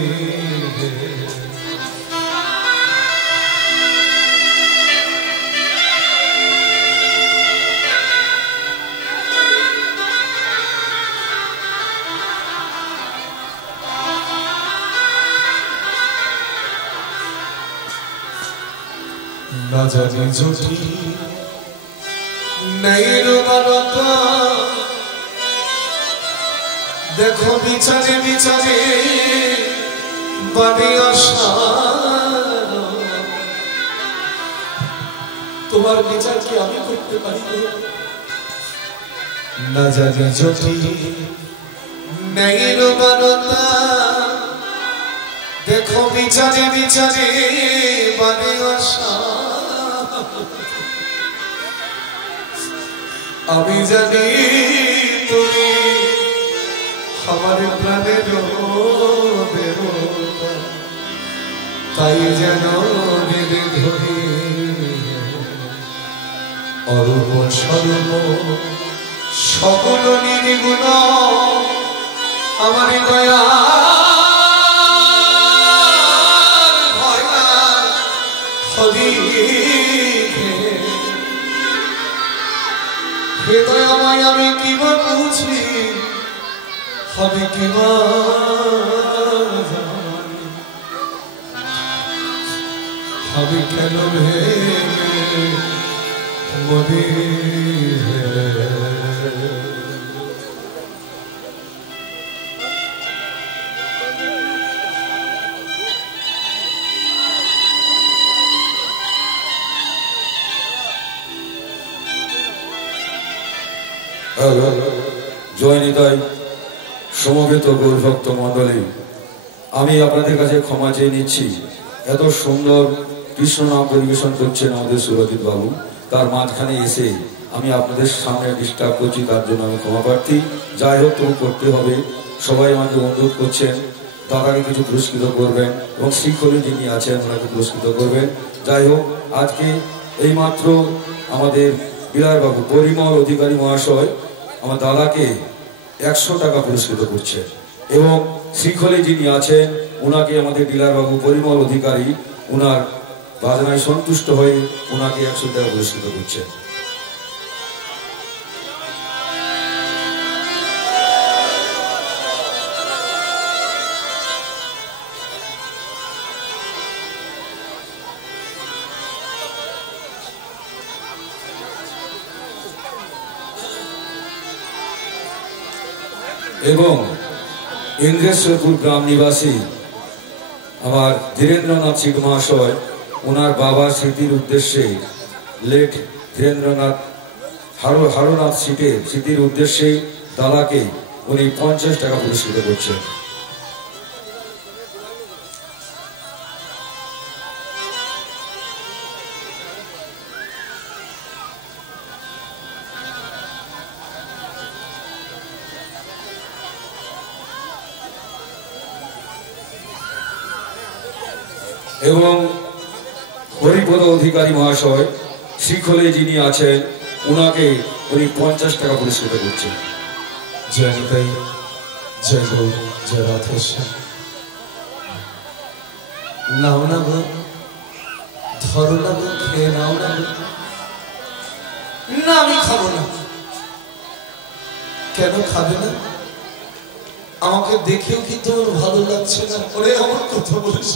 না জানি জটি নেই রূপরতা দেখো বিচারে বিচারে বাড়ি আসা তোমার বিচার কি আমি করতে পারি না জানি জটি নেই রূপরতা দেখো বিচারে বিচারে বাড়ি আসা আমি জানি তুমি আমার প্রাণের তাই যেন ধরে অরূপ স্বরূপ সকল নির্গুণ আমার দয়া হরি হৃদয় আমায় আমি কি বুঝি হবে কি হবে কেন ভেবে মরি জয় নিতাই সমবেত গৌরভক্ত মণ্ডলী আমি আপনাদের কাছে ক্ষমা চেয়ে নিচ্ছি এত সুন্দর কৃষ্ণ নাম পরিবেশন করছেন আমাদের সুরজিৎ বাবু তার মাঝখানে এসে আমি আপনাদের সামনে ডিস্টার্ব করছি তার জন্য আমি ক্ষমা প্রার্থী যাই হোক তবু করতে হবে সবাই আমাকে অনুরোধ করছেন দাদাকে কিছু পুরস্কৃত করবেন এবং শৃঙ্খলে যিনি আছেন ওনাকে পুরস্কৃত করবেন যাই হোক আজকে এইমাত্র আমাদের বিলারবাবু পরিমল অধিকারী মহাশয় আমার দাদাকে 100 টাকা পুরস্কৃত করছেন এবং শৃঙ্খলে যিনি আছেন ওনাকে আমাদের ডিলারবাবু পরিমল অধিকারী ওনার বাজনায় সন্তুষ্ট হয়ে ওনাকে 100 টাকা পুরস্কৃত করছেন এবং ইন্দ্রেশ্বরপুর গ্রাম নিবাসী আমার ধীরেন্দ্রনাথ সিট মহাশয় ওনার বাবার স্মৃতির উদ্দেশ্যে লেট ধীরেন্দ্রনাথ হারনাথ সিটের স্মৃতির উদ্দেশ্যে দাদাকে উনি 50 টাকা পুরস্কৃত করছেন এবং হরিপদ অধিকারী মহাশয় শৃঙ্খলে যিনি আছেন ওনাকে উনি 50 টাকা পুরস্কৃত করছেন জয় নিতাই জয় গৌর জয় রাধেশ্যাম নাও না গো ধরো না গো খেয়ে নাও না গো না আমি খাবো না কেন খাবে না আমাকে দেখেও কি তোর ভালো লাগছে না ওরে আমার কথা বলিস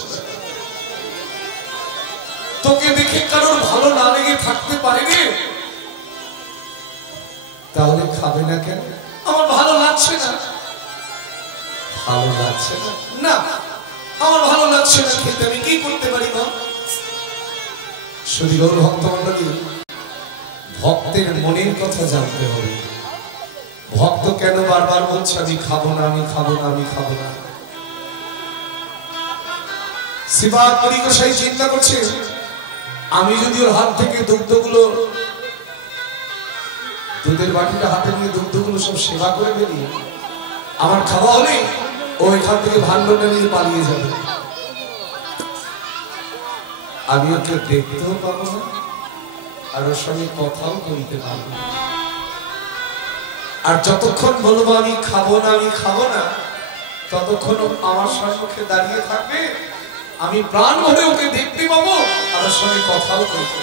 তোকে দেখে কারোর ভালো না লেগে থাকতে পারে রে তাহলে খাবে না কেন আমার ভালো লাগছে না ভালো লাগছে না? না, আমার ভালো লাগছে না খেতে, আমি কি করতে পারি না? শুধু গৌর ভক্তমণ্ডলী, ভক্তের মনের কথা জানতে হবে। ভক্ত কেন বারবার বলছে আমি খাবো না, আমি খাবো না, আমি খাবো না? শিবাত পরিকোষাই চিন্তা করছে, আমি যদি ওর হাত থেকে দুগ্ধগুলো, দুধের বাটিটা হাতে নিয়ে দুগ্ধগুলো সব সেবা করে ফেলি, আমার খাওয়া হলে ও এখান থেকে ভাণ্ডটা নিয়ে পালিয়ে যাবে, আমি ওকে দেখতেও পাবো না, আর ওর সঙ্গে কথাও বলতে পারবো না। আর যতক্ষণ বলবো আমি খাবো না, আমি খাবো না, ততক্ষণ আমার সম্মুখে দাঁড়িয়ে থাকবে, আমি প্রাণ ভরে ওকে দেখতে পাবো, আর ওর সঙ্গে কথাও বলতে।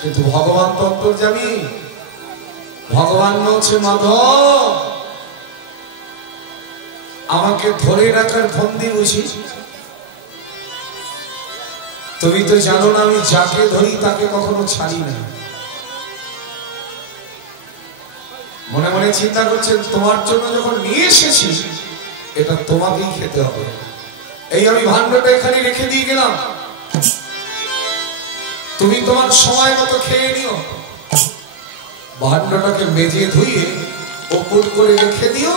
কিন্তু ভগবান তো অন্তর্যামী, ভগবান হচ্ছে মাধব, আমাকে ধরে রাখার ফন্দি বুঝি। তুমি তো জানো না আমি যাকে ধরি তাকে কখনো ছাড়ি না। মনে মনে চিন্তা করছেন তোমার জন্য যখন নিয়ে এসেছি এটা তোমাকেই খেতে হবে। এই আমি ভাণ্ডটা এখানে রেখে দিয়ে গেলাম, তুমি তোমার সময় মতো খেয়ে নিও। ভাণ্ডটাকে মেজে ধুয়ে ওপর করে রেখে দিও,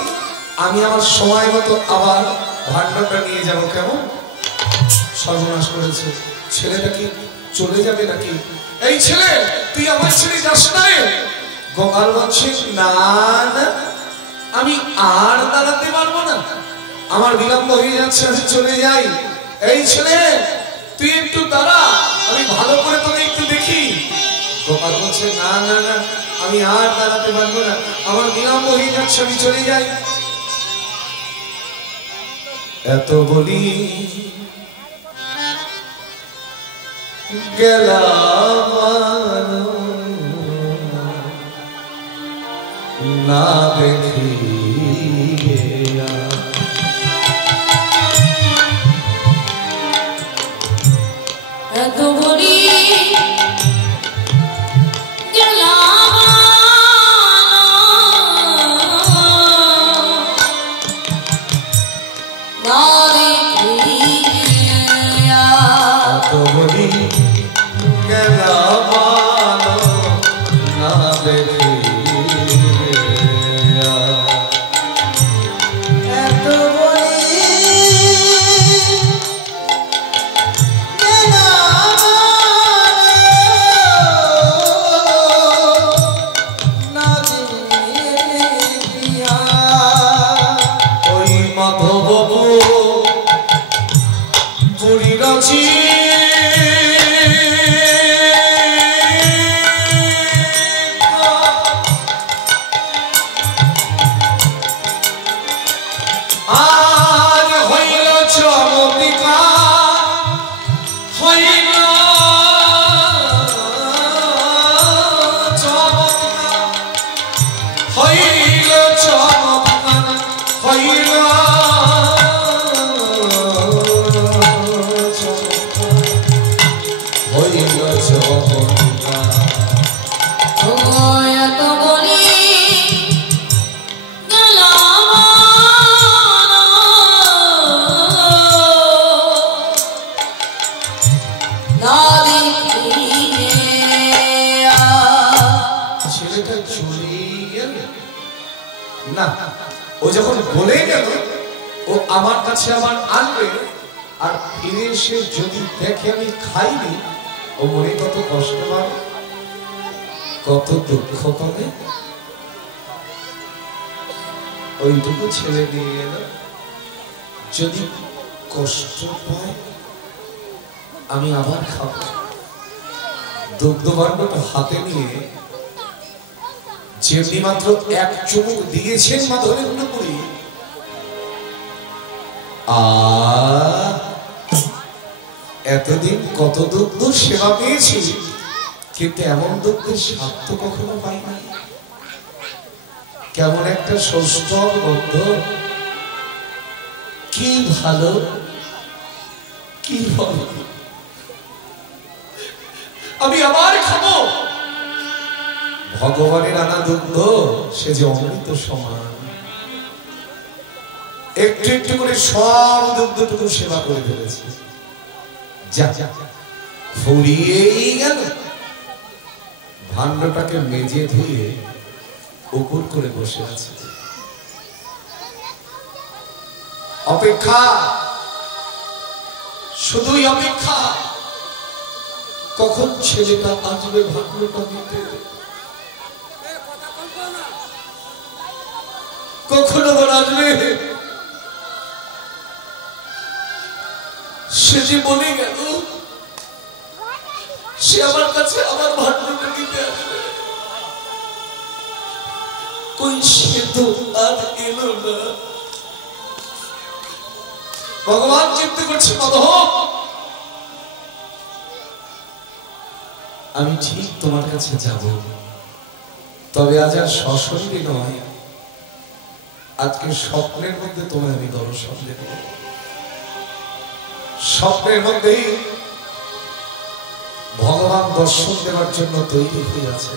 আমি আমার সময় মতো আবার ভাণ্ডটা নিয়ে যাব। কেমন সর্বনাশ করেছে ছেলেটা, কি চলে যাবে নাকি? এই ছেলে, তুই আমার ছেলে যাস না রে। গোপাল বলছে না না, আমি আর দাঁড়াতে পারবো না, আমার বিলম্ব হয়ে যাচ্ছে, আমি চলে যাই। এই ছেলে, তুই একটু দাঁড়া, আমি ভালো করে তোকে একটু দেখি। গোপাল বলছে না না না, আমি আর দাঁড়াতে পারবো না, আমার বিলম্ব হয়ে যাচ্ছে, আমি চলে যাই। এত বলি গেলাম না দেখি, এত বলি না, ও যখন বলে গেল ও আমার কাছে আবার আসবে, আর ফিরে এসে যদি দেখে আমি খাইনি, ও মনে কত কষ্ট পাবে, কত দুঃখ পাবে। ওইটুকু ছেলে নিয়ে গেল, যদি কষ্ট পায় আমি আবার খাবো। দুগ্ধভাণ্ডটা হাতে নিয়ে যেমনি মাত্র এক চুমুক দিয়েছেন মাধবেন্দ্র পুরী, এতদিন কত দুগ্ধ সেবা পেয়েছি, কিন্তু এমন দুগ্ধের স্বাদ তো কখনো পাই না। কেমন একটা ষষ্ঠ গন্ধ, কি ভালো, কি ভালো। আমি আবার খাবো। ভগবানের আনা দুগ্ধ সে যে অমৃত সমান। একটু একটু করে সব দুগ্ধটুকু সেবা করে ফেলেছে, যা ফুরিয়েই গেল। ভাণ্ডটাকে মেজে ধুয়ে উপর করে বসে আছে, অপেক্ষা, শুধুই অপেক্ষা, কখন ছেলেটা আসবে ভাণ্ডটা দিতে। কখনো আবার আসবে, সে যে বলে গেল সে আমার কাছে আমার ভাণ্ডটা দিতে আসবে, কই সে তো আর এলো না। ভগবান চিন্তা করছে, মাধব আমি ঠিক তোমার কাছে যাব, তবে আজ আর সশরীরে নয়, আজকে স্বপ্নের মধ্যে তোমায় আমি দর্শন দেব। স্বপ্নের মধ্যেই ভগবান দর্শন দেওয়ার জন্য তৈরি হয়ে আছে।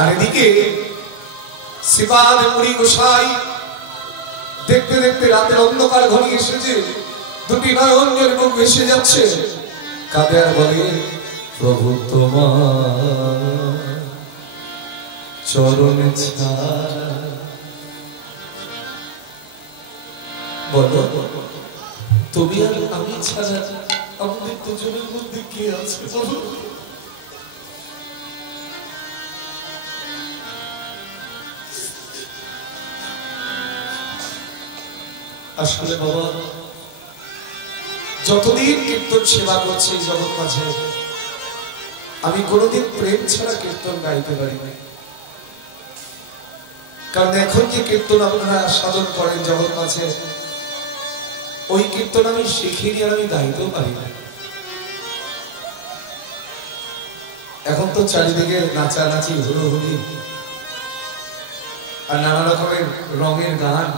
আর এদিকে শ্রীপাদ মুনি গোসাই দেখতে দেখতে রাতের অন্ধকার ঘনিয়ে এসেছে, দুটি নয়ন জল মুখ ভেসে যাচ্ছে, কাঁদে আর বলে, প্রভু তোমার চরণে ছাড়া, বলো তুমি আর আমি ছাড়া আমাদের দুজনের মধ্যে কে আছে বলো। আসলে বাবা, যতদিন কীর্তন সেবা করছি জগৎ মাঝে, আমি কোনোদিন প্রেম ছাড়া কীর্তন গাইতে পারি না। কারণ এখন যে কীর্তন আপনারা সাধন করেন জগৎ মাঝে, ওই কীর্তন আমি শিখিনি আর আমি গাইতেও পারি না। এখন তো চারিদিকে নাচানাচি, হুড়োহুড়ি আর নানা রকমের রঙের গান,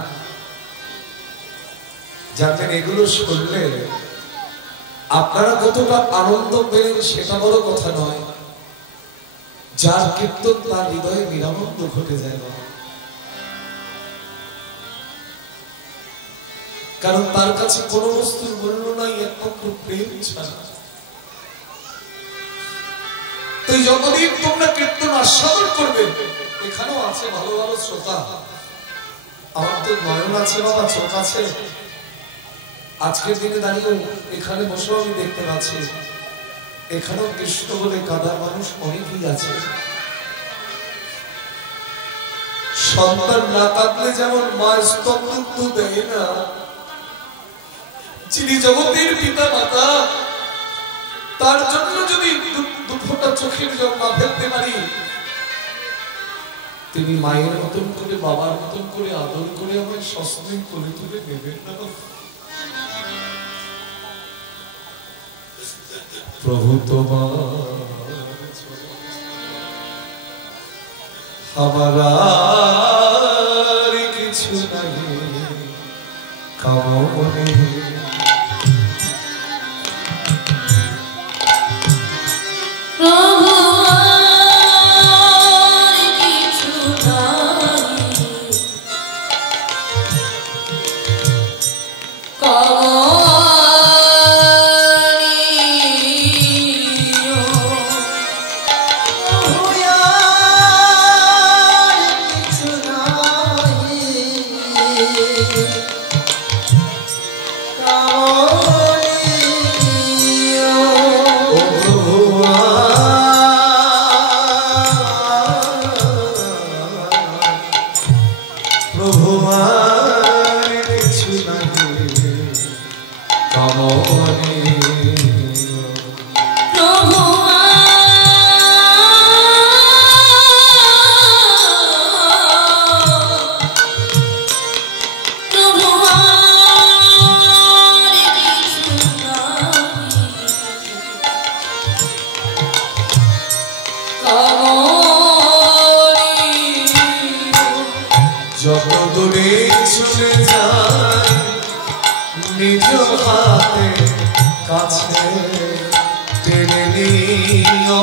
যাদের এগুলো শুনলে আপনারা কতটা আনন্দ পেলেন সেটা বড় কথা নয়, যার কীর্তন তার হৃদয়ে নিরানন্দ ঘটে যায়। কারণ তার কাছে কোন বস্তুর মূল্য নাই একমাত্র প্রেম ছাড়া। তো যতদিন তোমরা কীর্তন আস্বাদন করবে, এখানেও আছে ভালো ভালো শ্রোতা, আমার তো নয়ন আছে বাবা, চোখ আছে। আজকের দিনে দাঁড়িয়ে এখানে বসে আমি দেখতে পাচ্ছি এখানেও কৃষ্ণ বলে কাদার মানুষ অনেকেই আছে। সন্তান না কাঁদলে যেমন মা স্তন দুধ দেয় না, যিনি জগতের পিতা মাতা, তার জন্য যদি দুঃখটা চোখের জল না ফেলতে পারি, তিনি মায়ের মতন করে বাবার মতন করে আদর করে আমায় সস্নে তুলে তুলে নেবেন না। প্রভু তোমার আমার কিছু নাই কামনে, কাছে টেনে নিও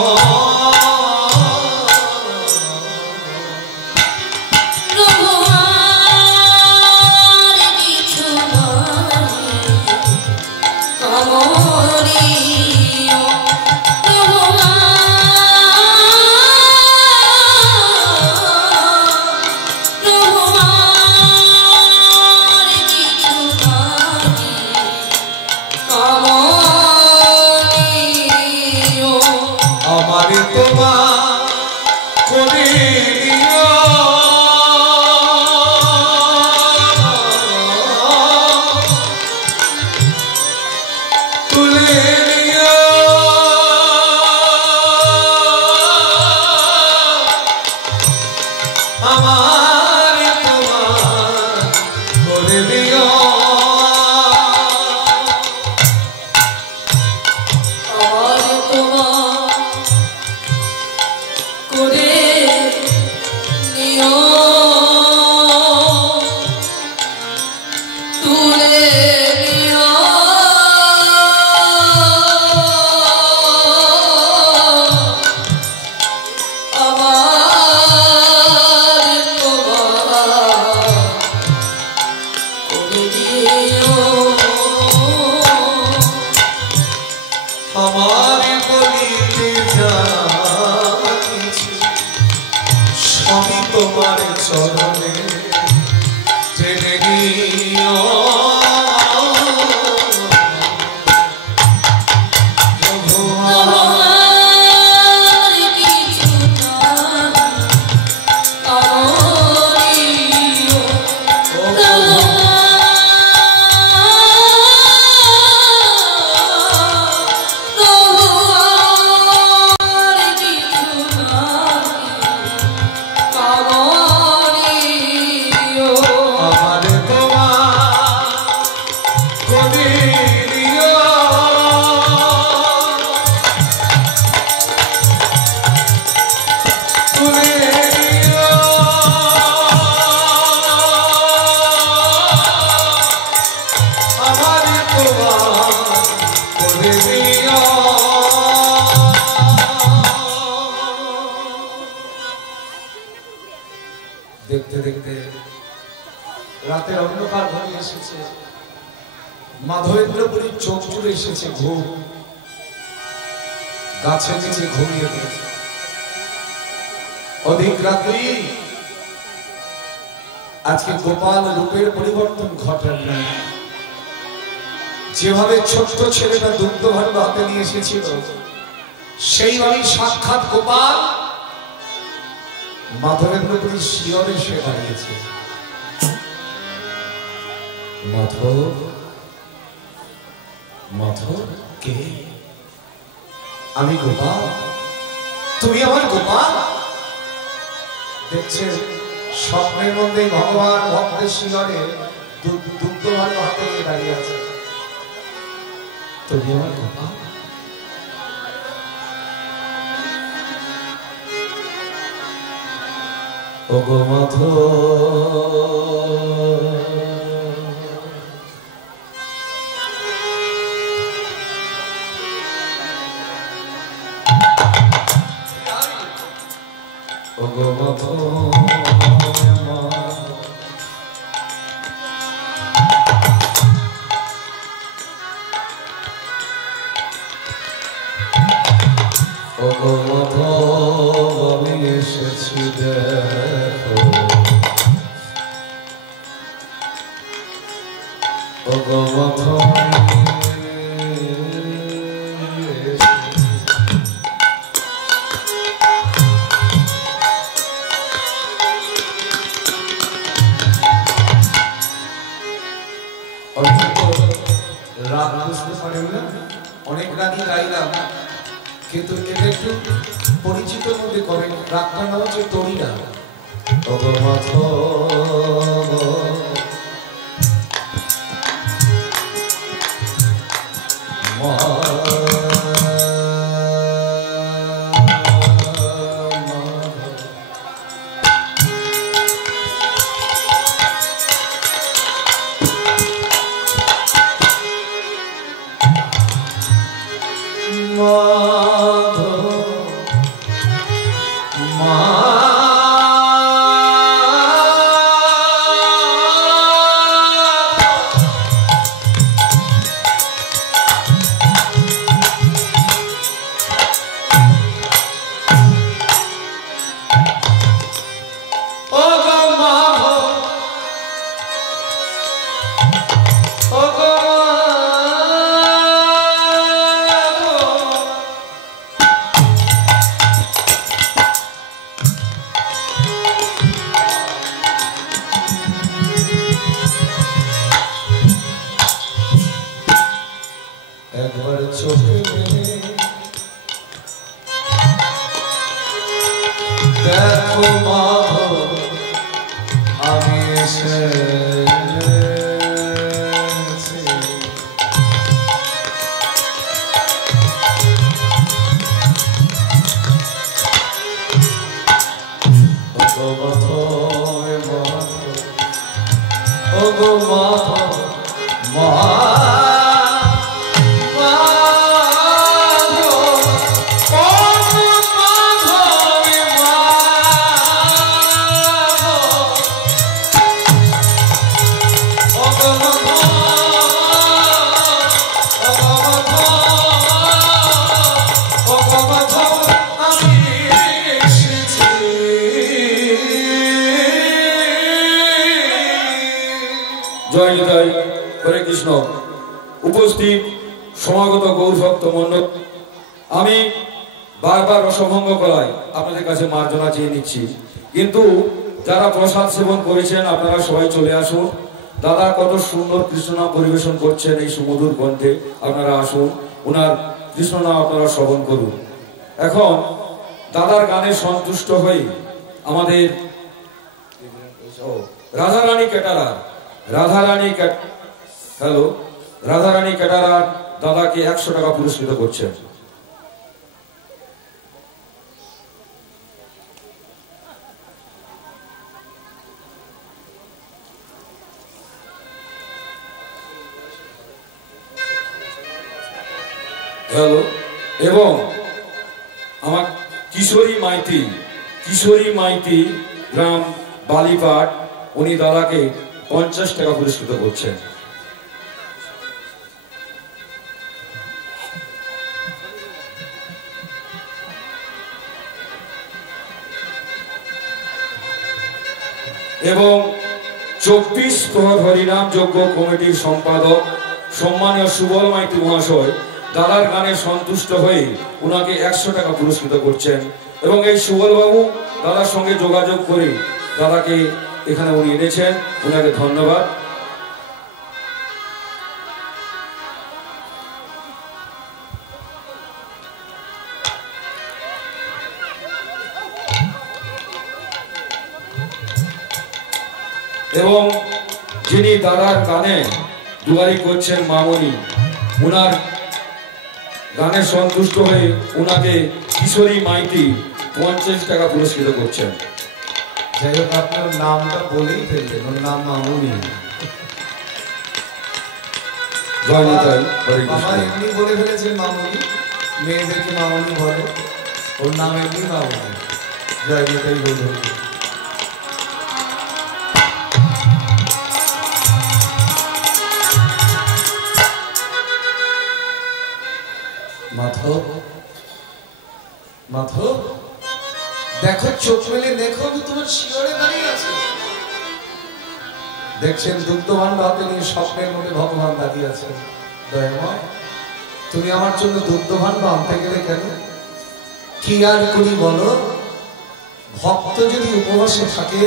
দেখতে দেখতে রাতের অন্ধকার ঘনিয়ে এসেছে। মাধবেন্দ্রপুরীর চোখ জুড়ে এসেছে ঘুম। গাছের নিচে ঘুমিয়ে পড়েছে। অধিক রাত্রি আজকে গোপাল রূপের পরিবর্তন ঘটার নাই। যেভাবে ছোট্ট ছেলেটা দুগ্ধ ভাণ্ড হাতে নিয়ে এসেছিল সেইভাবে সাক্ষাৎ গোপাল মাধবেন্দ্রপুরীর শিয়রে এসে দাঁড়িয়েছে। মাধব, মাধব কে? আমি গোপাল। তুমি আমার গোপাল? দেখছে স্বপ্নের মধ্যে ভগবান ভক্তের শিয়রে দুগ্ধ ভাণ্ড হাতে নিয়ে দাঁড়িয়ে আছে। তুমি আমার গোপাল? ও গো মাধব, ও গো মাধব, ও গো মাধব, আমি এসেছি দেখো। ও গো মাধব, রাগ বুঝতে পারেন না, অনেক রাগই গাইলাম, কিন্তু এটা একটু পরিচিত মধ্যে করেন। রাগটার নাম হচ্ছে তরিরা। এবার চোখে দেখো মাধব আমি এসে জয় নিতাই হরে কৃষ্ণ। উপস্থিত সমাগত গৌর ভক্ত মণ্ডল, আমি বারবার রসভঙ্গ করাই আপনাদের কাছে মার্জনা চেয়ে নিচ্ছি, কিন্তু যারা প্রসাদ সেবন করেছেন আপনারা সবাই চলে আসুন। দাদা কত সুন্দর কৃষ্ণনাম পরিবেশন করছেন এই সুমধুর কণ্ঠে, আপনারা আসুন, ওনার কৃষ্ণনাম আপনারা শ্রবণ করুন। এখন দাদার গানে সন্তুষ্ট হয়ে আমাদের রাধারানী ক্যাটারার দাদাকে 100 টাকা পুরস্কৃত করছেন। এবং আমার কিশোরী মাইতি গ্রাম বালিপাট, উনি দাদাকে 50 টাকা পুরস্কৃত করছেন। এবং 24 প্রহর হরিনাম যজ্ঞ কমিটির সম্পাদক সম্মানীয় সুবল মাইতি মহাশয় দাদার গানে সন্তুষ্ট হয়ে উনাকে 100 টাকা পুরস্কৃত করছেন। এবং এই সুবল বাবু দাদার সঙ্গে যোগাযোগ করে দাদাকে এখানে উনি এনেছেন, উনাকে ধন্যবাদ। এবং যিনি দাদার গানে দুয়ারি করছেন মামনি, উনার গানে সন্তুষ্ট হয়ে উনাকে কিশোরী মাইতি 50 টাকা পুরস্কৃত করছেন। যাই হোক, আপনার নামটা বলেই ফেললেন, ওর নাম মামুনি। এমনি বলে ফেলেছেন মামুনি, মেয়েদেরকে মামুনি বলে, ওর নাম এমনি মামুনি। জয় নিতাই গৌর। মাধব দেখো, চোখ মেলে দেখো, তোমার শিয়রে দাঁড়িয়ে আছে। দেখছেন দুগ্ধবান ভাতে নিয়ে স্বপ্নের মধ্যে ভগবান দাঁড়িয়ে আছে। দয়াময়, তুমি আমার জন্য দুগ্ধবান আনতে গেলে কেন? কি আর করি বলো? ভক্ত যদি উপবাসে থাকে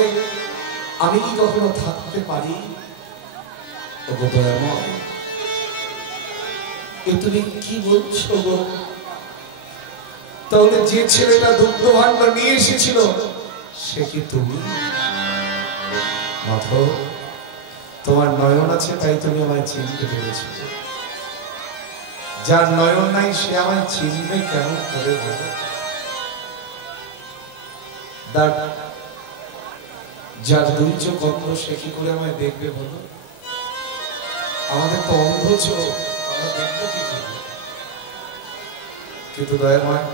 আমি কি কখনো থাকতে পারি? ওগো দয়াময়, তুমি কি বলছো গো? তাহলে যে ছেলেটা দুগ্ধ ভান্ডার নিয়ে এসেছিল সে কি তুমি? মাধব, তোমার নয়ন আছে তাই তুমি আমায় চিনতে পেরেছ। যার নয়ন নাই সে আমায় চিনবে কেন করে বলো? যার দুই চোখ অন্ধ সে কি করে আমায় দেখবে বলো? আমাদের তো অন্ধ চোখ, আমরা দেখবো কি করে? কিন্তু দয়াময়,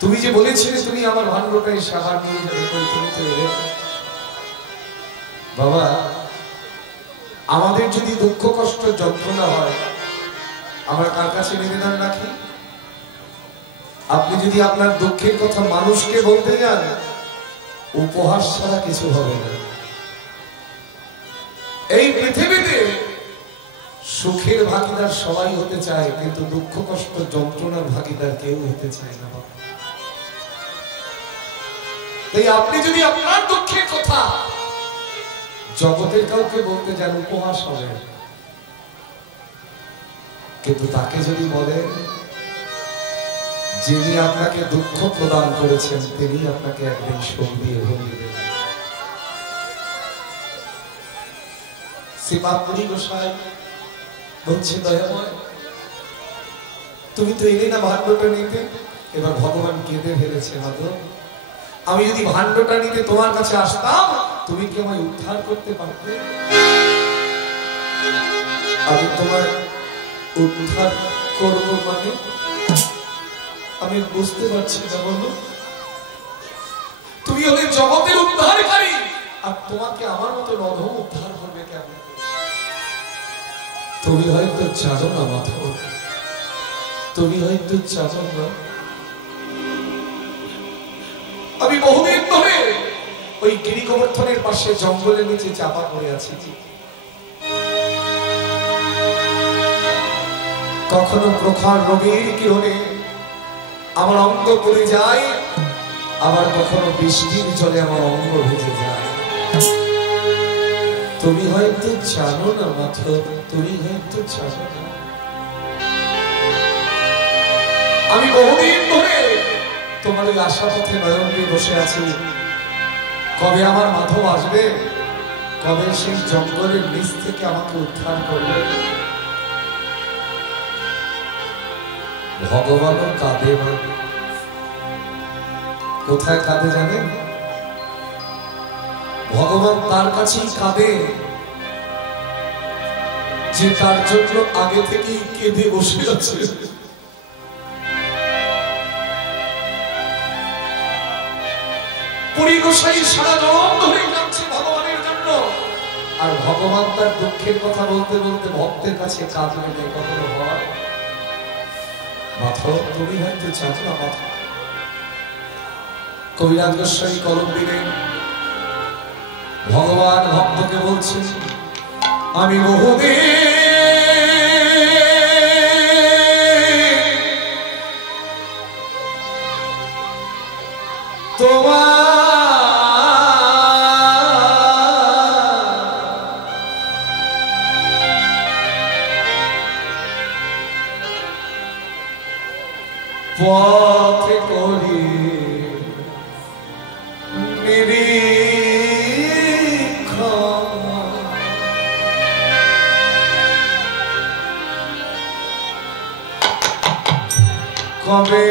তুমি যে বলেছিলে তুমি আমার ভান্ডটাই সাহার নিয়ে যাবে, তুমি তো এলে। বাবা, আমাদের যদি দুঃখ কষ্ট যন্ত্রণা হয় আমরা কার কাছে নিবেদন রাখি? আপনি যদি আপনার দুঃখের কথা মানুষকে বলতে যান, উপহাস ছাড়া কিছু হবে না। এই পৃথিবীতে সুখের ভাগিদার সবাই হতে চায়, কিন্তু দুঃখ কষ্ট যন্ত্রণার ভাগিদার কেউ হতে চায় না। তাই আপনি যদি আপনার দুঃখের কথা জগতের কাউকে বলতে যান, উপহাস হবে। কিন্তু তাকে যদি বলেন যিনি আপনাকে দুঃখ প্রদান করেছেন তিনি আপনাকে একদিন সুখ দিয়ে ভরিয়ে দেবেন। শ্রীপাদপুরী গোসাই বলছে, দয়াময় তুমি তো এলে না ভাণ্ডটা নিতে। এবার ভগবান কেঁদে ফেলেছে, মাধব আমি যদি ভাণ্ডটা নিতে তোমার কাছে আসতাম তুমি কি আমায় উদ্ধার করতে পারতে? আমি তোমার উদ্ধার করব মানে আমি বুঝতে পারছি না। বলো, তুমি হলে জগতের উদ্ধারকারী, আর তোমাকে আমার মতো অধম উদ্ধার করবে কেন? তুমি হয়তো জানো না মাধব, তুমি হয়তো জানো না আমি বহুদিন ধরে ওই গিরি গোবর্ধনের পাশে জঙ্গলের নিচে চাপা পড়ে আছি। কখনো প্রখর রবির কিরণে আমার অঙ্গ পড়ে যায়, আবার কখনো বৃষ্টির জলে আমার অঙ্গ ভেজে যায়। তুমি হয়তো জানো না মাধব, তুমি হয়তো জানো না আমি বহুদিন ধরে তোমার ওই আশা পথে নয়ন দিয়ে বসে আছি। কবে আমার মাধব আসবে, কবে সেই জঙ্গলের নিচ থেকে আমাকে উদ্ধার করবে? ভগবানও কাঁদে না। কোথায় কাঁদে জানেন? ভগবান তার কাছেই কাঁদে যে তার জন্য আগে থেকেই কেঁদে বসে আছে। পুরী গোসাই সারা জনম ধরে কাঁদছে ভগবানের জন্য, আর ভগবান তার দুঃখের কথা বলতে বলতে ভক্তের কাছে কাঁদলে নেই কখনো হয়? মাধব তুমি হয়তো জানো না মাধব। কবিরাজ গোস্বাই কলম দিলেন, ভগবান ভক্তকে বলছে আমি বহুদিন তোমার পথে করি নিরীক্ষণ, কবে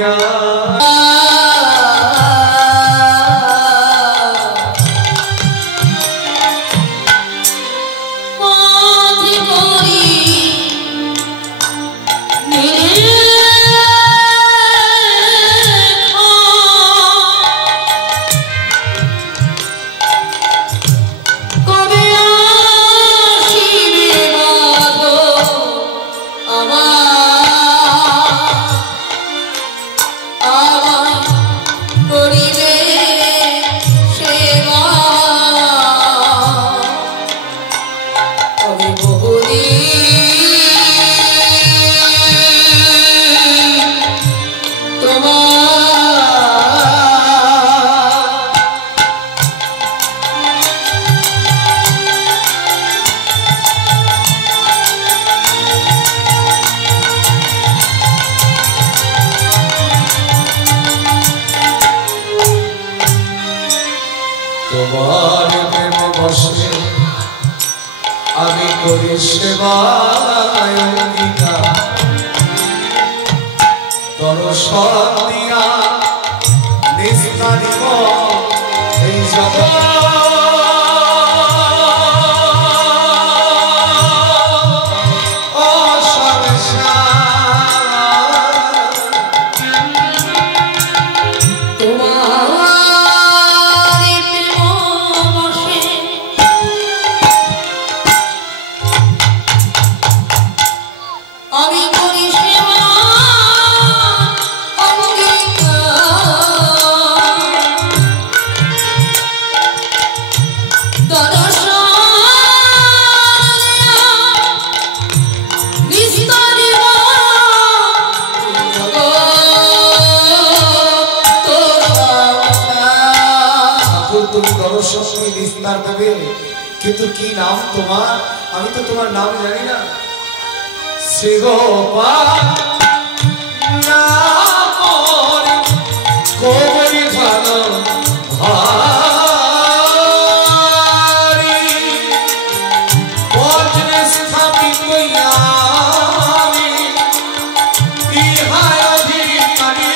তোমার প্রেম বসে আমি করি সেবায় অঙ্গীকার, দর্শন দিয়া নিস্তারিব এই জগৎ। কিন্তু কি নাম তোমার? আমি তো তোমার নাম জানি না। শ্রীগোপাল নামর কোমরি ভালো ভারি বজ্রে স্থাপিত আমি ইহার অধিকারী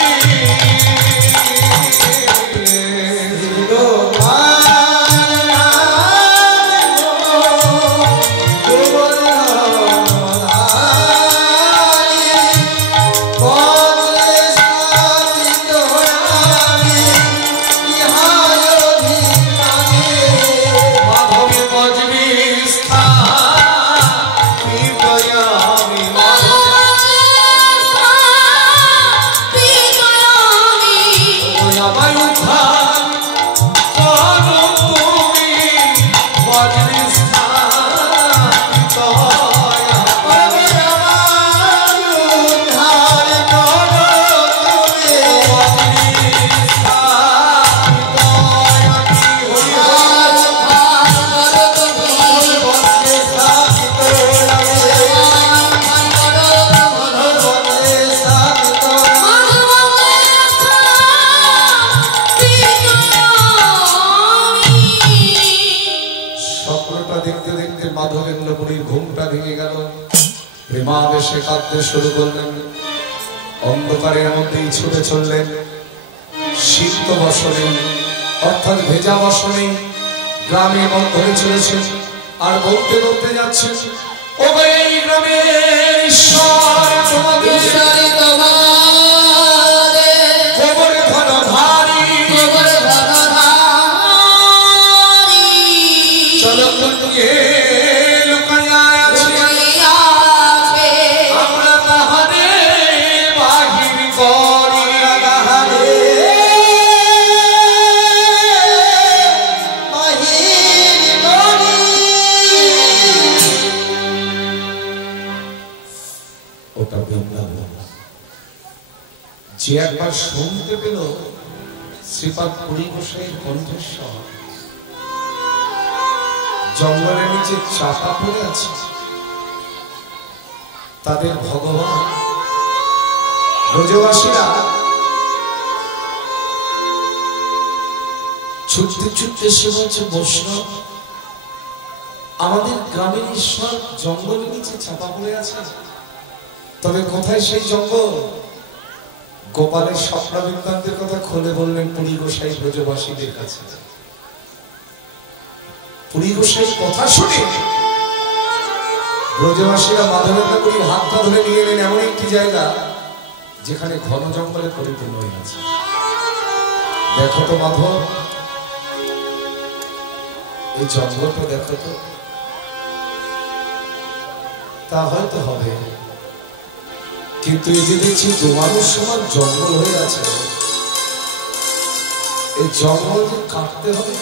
শুরু করলেন অন্ধকারের মধ্যেই ছুটে চললেন শীত বসনে অর্থাৎ ভেজা বসনে গ্রামে ধরে চলেছেন আর বলতে বলতে যাচ্ছেন ও এই গ্রামের ঈশ্বর কোমরে ধন ভারী চলো নিয়ে যে একবার শুনতে পেল শ্রীপাদ পুরী গোসাইয়ের কণ্ঠস্বর জঙ্গলের নিচে চাপা পড়ে আছে তাদের ভগবান ব্রজবাসীরা ছুটতে ছুটতে সে বলছে বৈষ্ণব আমাদের গ্রামের ঈশ্বর জঙ্গলের নিচে চাপা পড়ে আছে তবে কোথায় সেই জঙ্গল গোপালের স্বপ্ন বৃত্তান্তের কথা খুলে বললেন পুরী গোসাই ব্রজবাসীদের কাছে পুরী গোসাইয়ের কথা শুনে ব্রজবাসীরা মাধবেন্দ্রপুরীর হাতটা ধরে নিয়ে এলেন এমন একটি জায়গা যেখানে ঘন জঙ্গলে পরিপূর্ণ হয়ে আছে দেখো তো মাধব এই জঙ্গলটা দেখো তো তা হয়তো হবে কিন্তু এই যে দেখছি তোমাদের সমান জঙ্গল হয়ে আছে এই জঙ্গল কাটতে হবে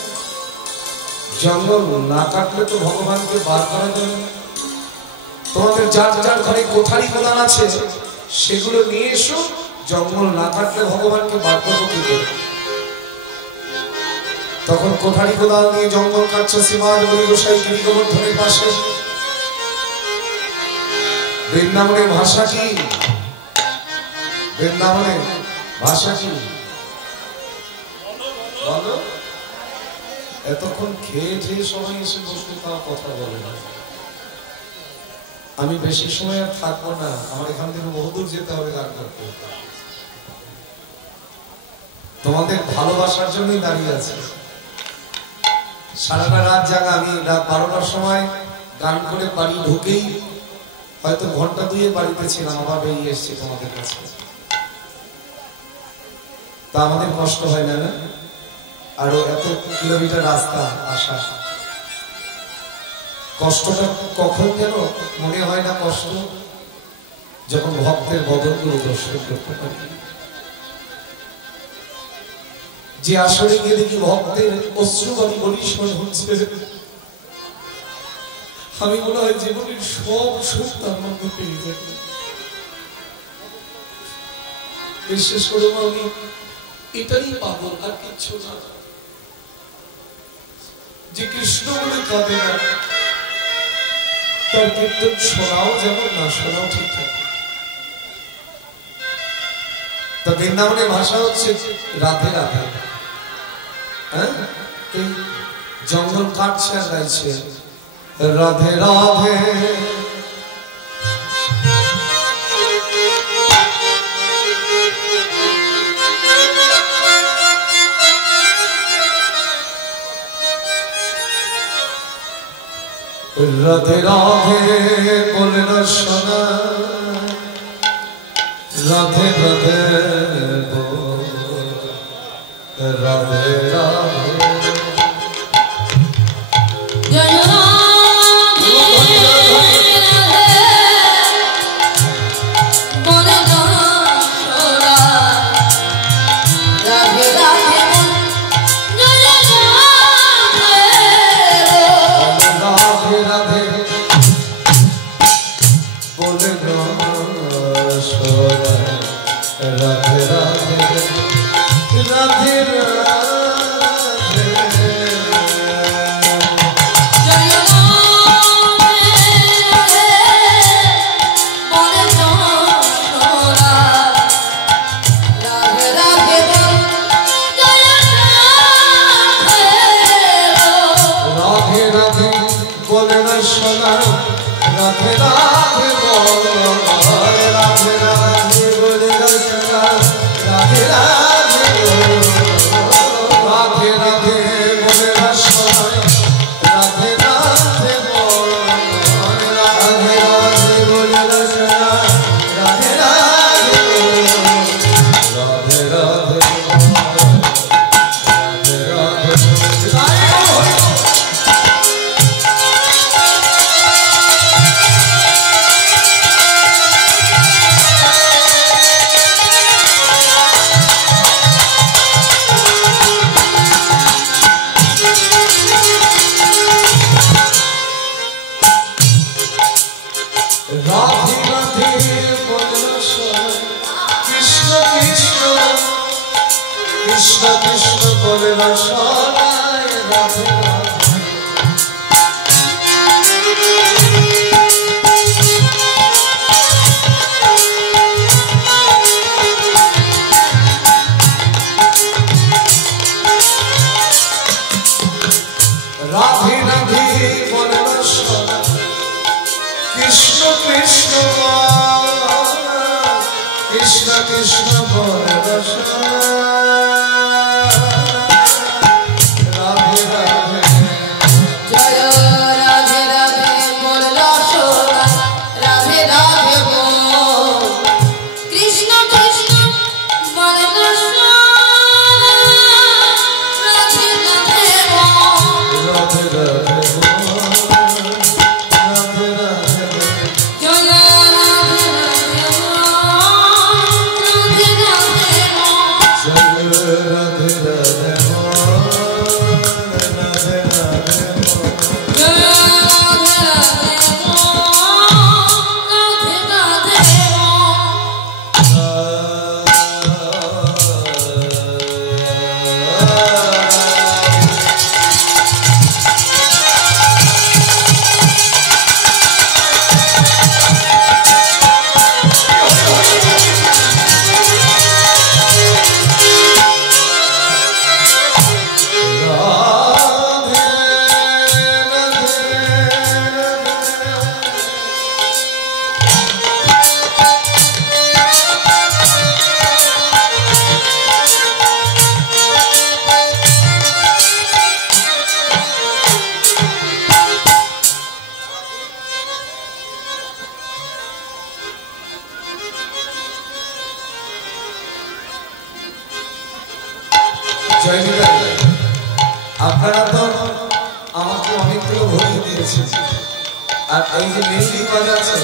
জঙ্গল না কাটলে তো ভগবানকে বার করা যাবে তোমাদের যার যার ঘরে কোঠারি কোদান আছে সেগুলো নিয়ে এসো জঙ্গল না কাটলে ভগবানকে বার করবো কি করে তখন কোঠারি কোদাল নিয়ে জঙ্গল কাটছে শ্রীমান হরি গোসাই গিরিগোবর্ধনের পাশে বৃন্দাবনের ভাষা কি বৃন্দাবনের ভাষা কি বলো এতক্ষণ খেয়ে খেয়ে সবাই এসে বসলে তারা কথা বলে না আমি বেশি সময় আর থাকবো না আমার এখান থেকে বহুদূর যেতে হবে গান করতে তোমাদের ভালোবাসার জন্যই দাঁড়িয়ে আছে সারাটা রাত জাগা আমি রাত 12টার সময় গান করে বাড়ি ঢুকেই হয়তো ঘন্টা দুয়ে বাড়িতে ছিলাম আবার বেরিয়ে এসছি তোমাদের কাছে তা আমাদের কষ্ট হয় না না আরো এত কিলোমিটার রাস্তা আসা কষ্টটা কখন যেন মনে হয় না কষ্ট যখন ভক্তের বদনগুলো দর্শন করতে পারি যে আসলে গিয়ে দেখি ভক্তের অশ্রুবাণী বলিষ্ঠ হচ্ছে আমি মনে হয় জীবনের সব সুখ তার মধ্যে পেয়ে যাই বিশেষ করে আমি এটারই পাগল আর কিচ্ছু না যে কৃষ্ণ বলে কাঁদে না তার কীর্তন শোনাও যেমন না শোনাও ঠিক থাকে। তা বৃন্দাবনের ভাষা হচ্ছে রাধে রাধে। হ্যাঁ, জঙ্গল কাটছে আর গাইছে রাধে রাধে। রাধে রাধে বলে না শোনা, রাধে রাধে রাধে রাধে। আপনারা তো আমাকে অনেকগুলো ভোট দিয়েছেন, আর এই যে মিউজিক বাজাচ্ছে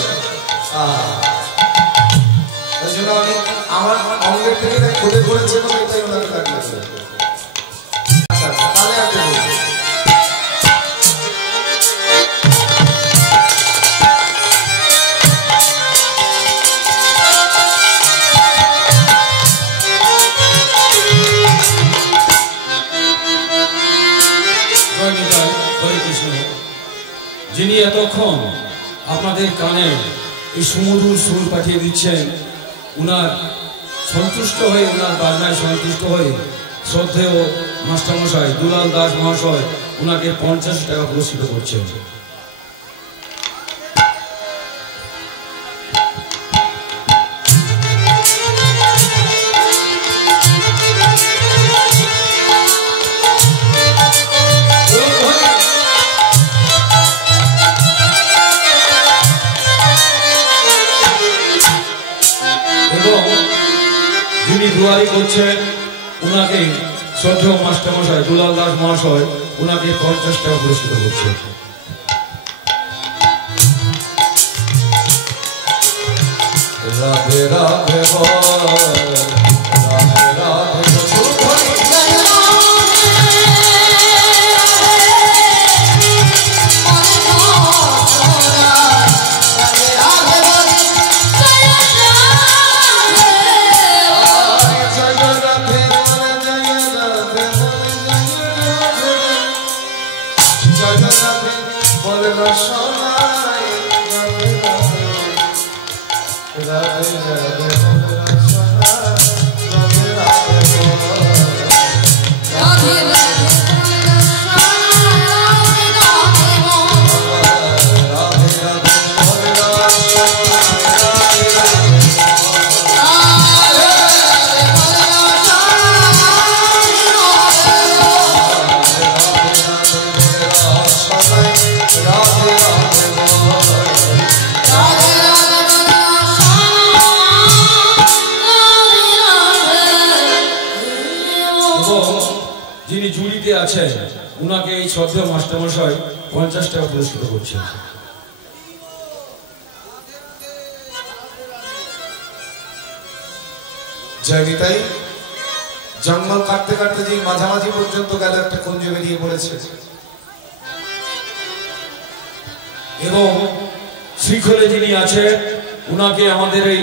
এই জন্য আমি আমার অঙ্গের থেকে খুলে করেছে এবং এটাই ওনাকে লাগিয়েছে। আচ্ছা আচ্ছা, তাহলে আপনি যিনি এতক্ষণ আপনাদের কানে এই সুমধুর সুর পাঠিয়ে দিচ্ছেন। উনার সন্তুষ্ট হয়ে, উনার বাজনায় সন্তুষ্ট হয়ে শ্রদ্ধেয় মাস্টারমশাই দুলাল দাস মহাশয় উনাকে 50 টাকা পুরস্কৃত করছেন। যিনি দুয়ারি করছেন উনাকে শ্রদ্ধেয় মাস্টারমশাই দুলাল দাস মহাশয় উনাকে 50 টাকা পুরস্কৃত করছেন। রাধে রাধে যিনি জুরিতে আছেন উনাকে এই শ্রদ্ধেয় মাস্টারমশাই 50 টাকা পুরস্কৃত করছেন। জয় নিতাই। জঙ্গল কাটতে কাটতে যে মাঝামাঝি পর্যন্ত গেল একটা কুঞ্জ বেরিয়ে পড়েছে এবং শ্রীখলে যিনি আছেন উনাকে আমাদের এই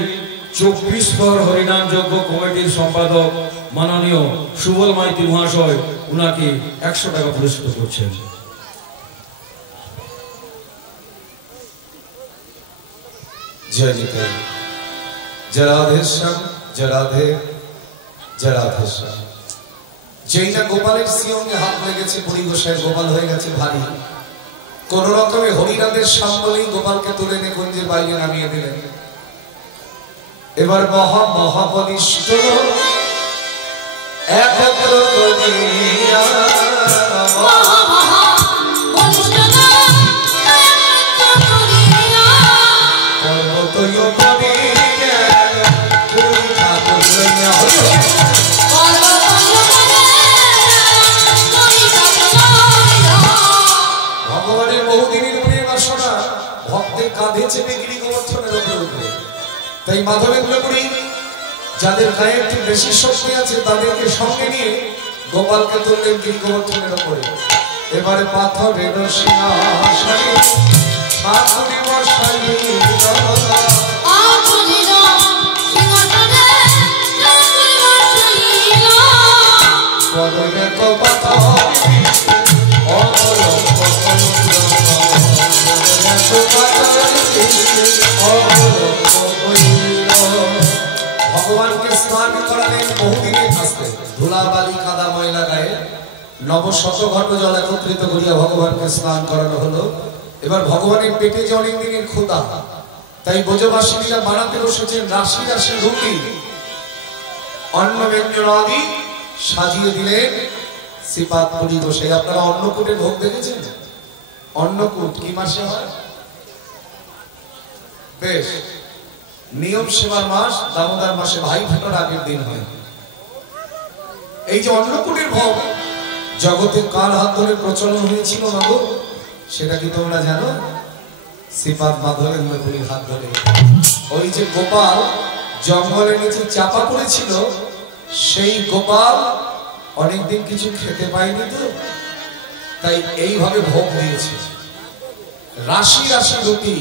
24 পর হরিনাম যজ্ঞ কমিটির সম্পাদক মাননীয় সুবল মাইতি মহাশয় উনাকে 100 টাকা পুরস্কৃত করছেন। জয় নিতাই। জরাধেশ্যাম জরাধে জরাধেশ্যাম। যেই না গোপালের সিয়ঙ্গে হাত লেগেছে পুরী গোসাইয়ের গোপাল হয়ে গেছে ভারী, কোন রকমে হরিনাথের সামনেই গোপালকে তুলে এনে কুঞ্জের বাইরে নামিয়ে দিলেন। এবার মহাবলিষ্ঠ একত্র করিয়া ভগবানের বহুদিনের মনের বাসনা ভক্তের কাঁধে চেপে গিরি গোবর্ধনের উপরে উঠবে। তাই মাধবেন্দ্র পুরী যাদের গায়ে একটু বেশি শক্তি আছে তাদেরকে সঙ্গে নিয়ে গোপালকে তুললেন গিরি গোবর্ধনের উপরে। এবারে পাথরের সিংহাসনে ঠাকুরি বসাইলেন ভগবানকে স্নান করালেন বহুদিনের কাছে ধুলাবালি কাদা ময়লা গায়ে নবশতঘট জল একত্রিত করিয়া ভগবানকে স্নান করানো হলো। এবার ভগবানের পেটে যে অনেক দিনের ক্ষুধা, তাই ব্রজবাসীরা বানাতে বসেছেন রাশি রাশি রুটি অন্ন ব্যঞ্জন আদি সাজিয়ে দিলেন শ্রীপাদ পুরী গোসাই। আপনারা অন্নকূটের ভোগ দেখেছেন? অন্নকূট কি মাসে হয়? বেশ, নিয়ম সেবার মাস দামোদর মাসে ভাই ফোটার আগের দিন হয়। এই যে অন্নকূটের ভোগ জগতে কার হাত ধরে প্রচলন হয়েছিল মাগো, সেটা কি তোমরা জানো? শ্রীপাদ মাধবেন্দ্র পুরীর হাত ধরে। ওই যে গোপাল জঙ্গলের নিচে চাপা পড়েছিল, সেই গোপাল অনেকদিন কিছু খেতে পায়নি, তো তাই এইভাবে ভোগ দিয়েছে। রাশি রাশি রুটি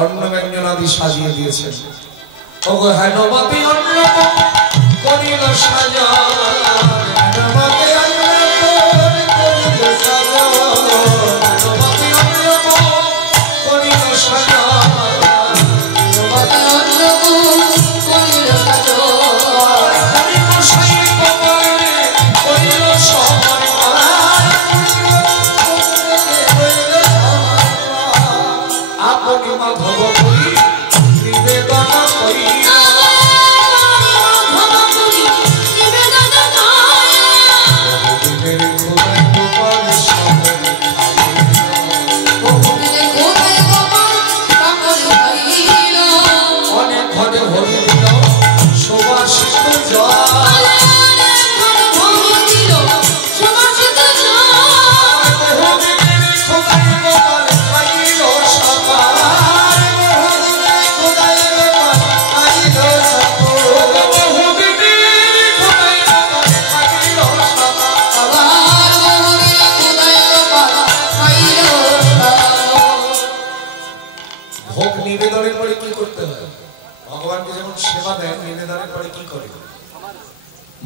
অন্ন ব্যঞ্জন আদি সাজিয়ে দিয়েছেন। ওগো হেনমতি অন্ন করিল সাজা, হেনমতি অন্ন করিল সাজা, হেনমতি অন্ন করিল সাজা।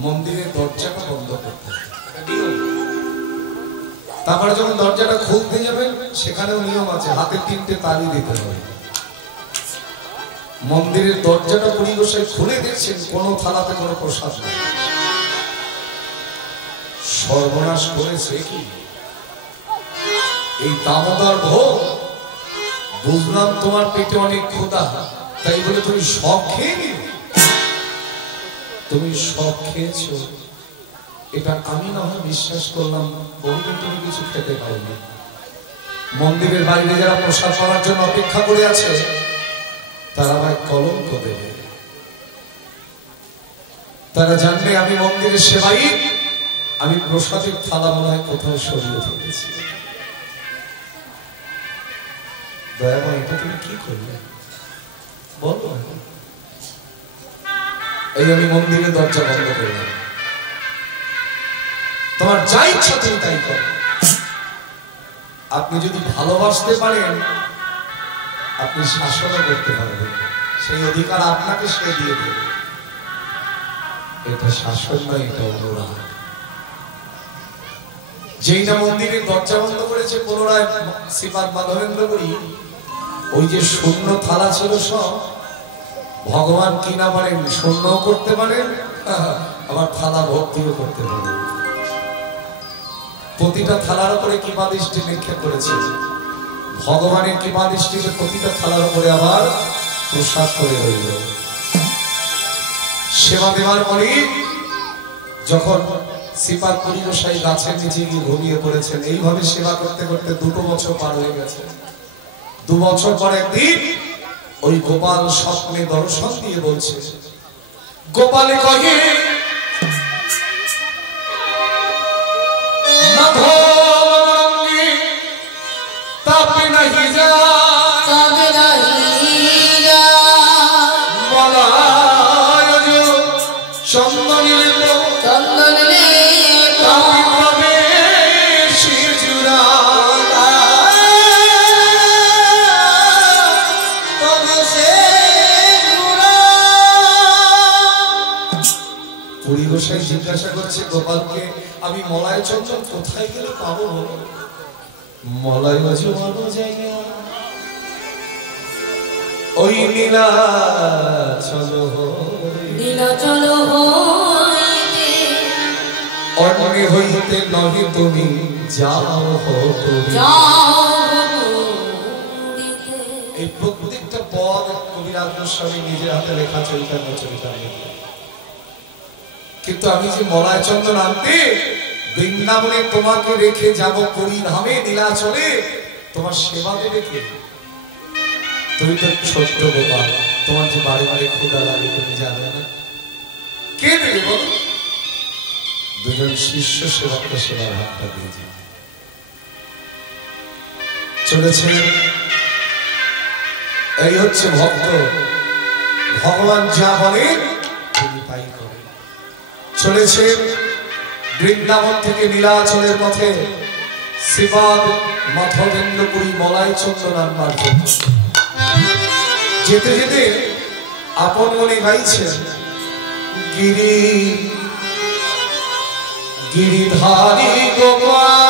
মন্দিরের দরজাটা বন্ধ করতে হবে। তারপরে যখন দরজাটা খুলতে যাবেন সেখানেও নিয়ম আছে, হাতে 3টে তালি দিতে হবে। মন্দিরের দরজাটা পরিবেশে খুলে দিচ্ছেন, কোনো থালাতে কোনো প্রসাদ নেই। সর্বনাশ করেছে কি এই দামোদর ভোগ। বুঝলাম তোমার পেটে অনেক ক্ষুধা, তাই বলে তুমি সব খেয়ে নিলে। তুমি সব খেয়েছো এটা আমি না হয় বিশ্বাস করলাম, বহুদিন তুমি কিছু খেতে পারোনি। মন্দিরের বাইরে যারা প্রসাদ পাওয়ার জন্য অপেক্ষা করে আছে তারা আমায় কলঙ্ক দেবে। তারা জানবে আমি মন্দিরের সেবাই, আমি প্রসাদের থালা মনে হয় কোথাও সরিয়ে ফেলেছি। দয়াময় এটা তুমি কি করলে বলো। এই আমি মন্দিরের দরজা বন্ধ করলাম, তোমার যা ইচ্ছা তুমি তাই করো। আপনি যদি ভালোবাসতে পারেন আপনি শাসনও করতে পারবেন, সেই অধিকার আপনাকে সে দিয়ে দেবে। এটা শাসন নয়, এটা অনুরাগ। যেই না মন্দিরের দরজা বন্ধ করেছে পুনরায় শ্রীপাদ মাধবেন্দ্রপুরী, ওই যে শূন্য থালা ছিল সব ভগবান কি না পারেন, শূন্য করতে পারেন আবার থালা ভর্তিও করতে পারেন। প্রতিটা থালার উপরে কৃপা দৃষ্টি নিক্ষেপ করেছে ভগবানের কৃপা দৃষ্টিতে, প্রতিটা থালার উপরে আবার প্রসাদ করে রইল। সেবা দেওয়ার পরে যখন শ্রীপাদ পরিবেশাই গাছের নিচে গিয়ে ঘুমিয়ে পড়েছেন, এইভাবে সেবা করতে করতে 2 বছর পার হয়ে গেছে। 2 বছর পর একদিন ওই গোপাল স্বপ্নে দর্শন দিয়ে বলছে, গোপালে কহে জিজ্ঞাসা করছে গোপালকে, আমি মলয় চঞ্চল কোথায় গেলে পাবো? মলয় জায়গা ওই নীলা চলো অন্য হইতে নহে তুমি যাও। এই প্রত্যেকটা পদ কবিরাজ গোস্বামী নিজের হাতে লেখা চৈতন্য চরিতামৃত। কিন্তু আমি যে মলয় চন্দন আনতে বৃন্দাবনে তোমাকে রেখে যাব পরিধামে নীলাচলে, তোমার সেবা দেবে কে? তুমি তো ছোট্ট গোপাল, তোমার যে বাড়ি বাড়ি ক্ষুধা লাগে তুমি জানো না, কে দেবে বলো? 2জন শিষ্য সেবককে সেবার হাতটা দিয়ে যায়। চলেছে এই হচ্ছে ভক্ত, ভগবান যা বলে তিনি তাই করে। চলেছে বৃন্দাবন থেকে নীলাচলের পথে শ্রীপাদ মাধবেন্দ্রপুরী মলয় চন্দন আনবার জন্য। যেতে যেতে আপন মনে গাইছেন, গিরি গিরিধারী গোপাল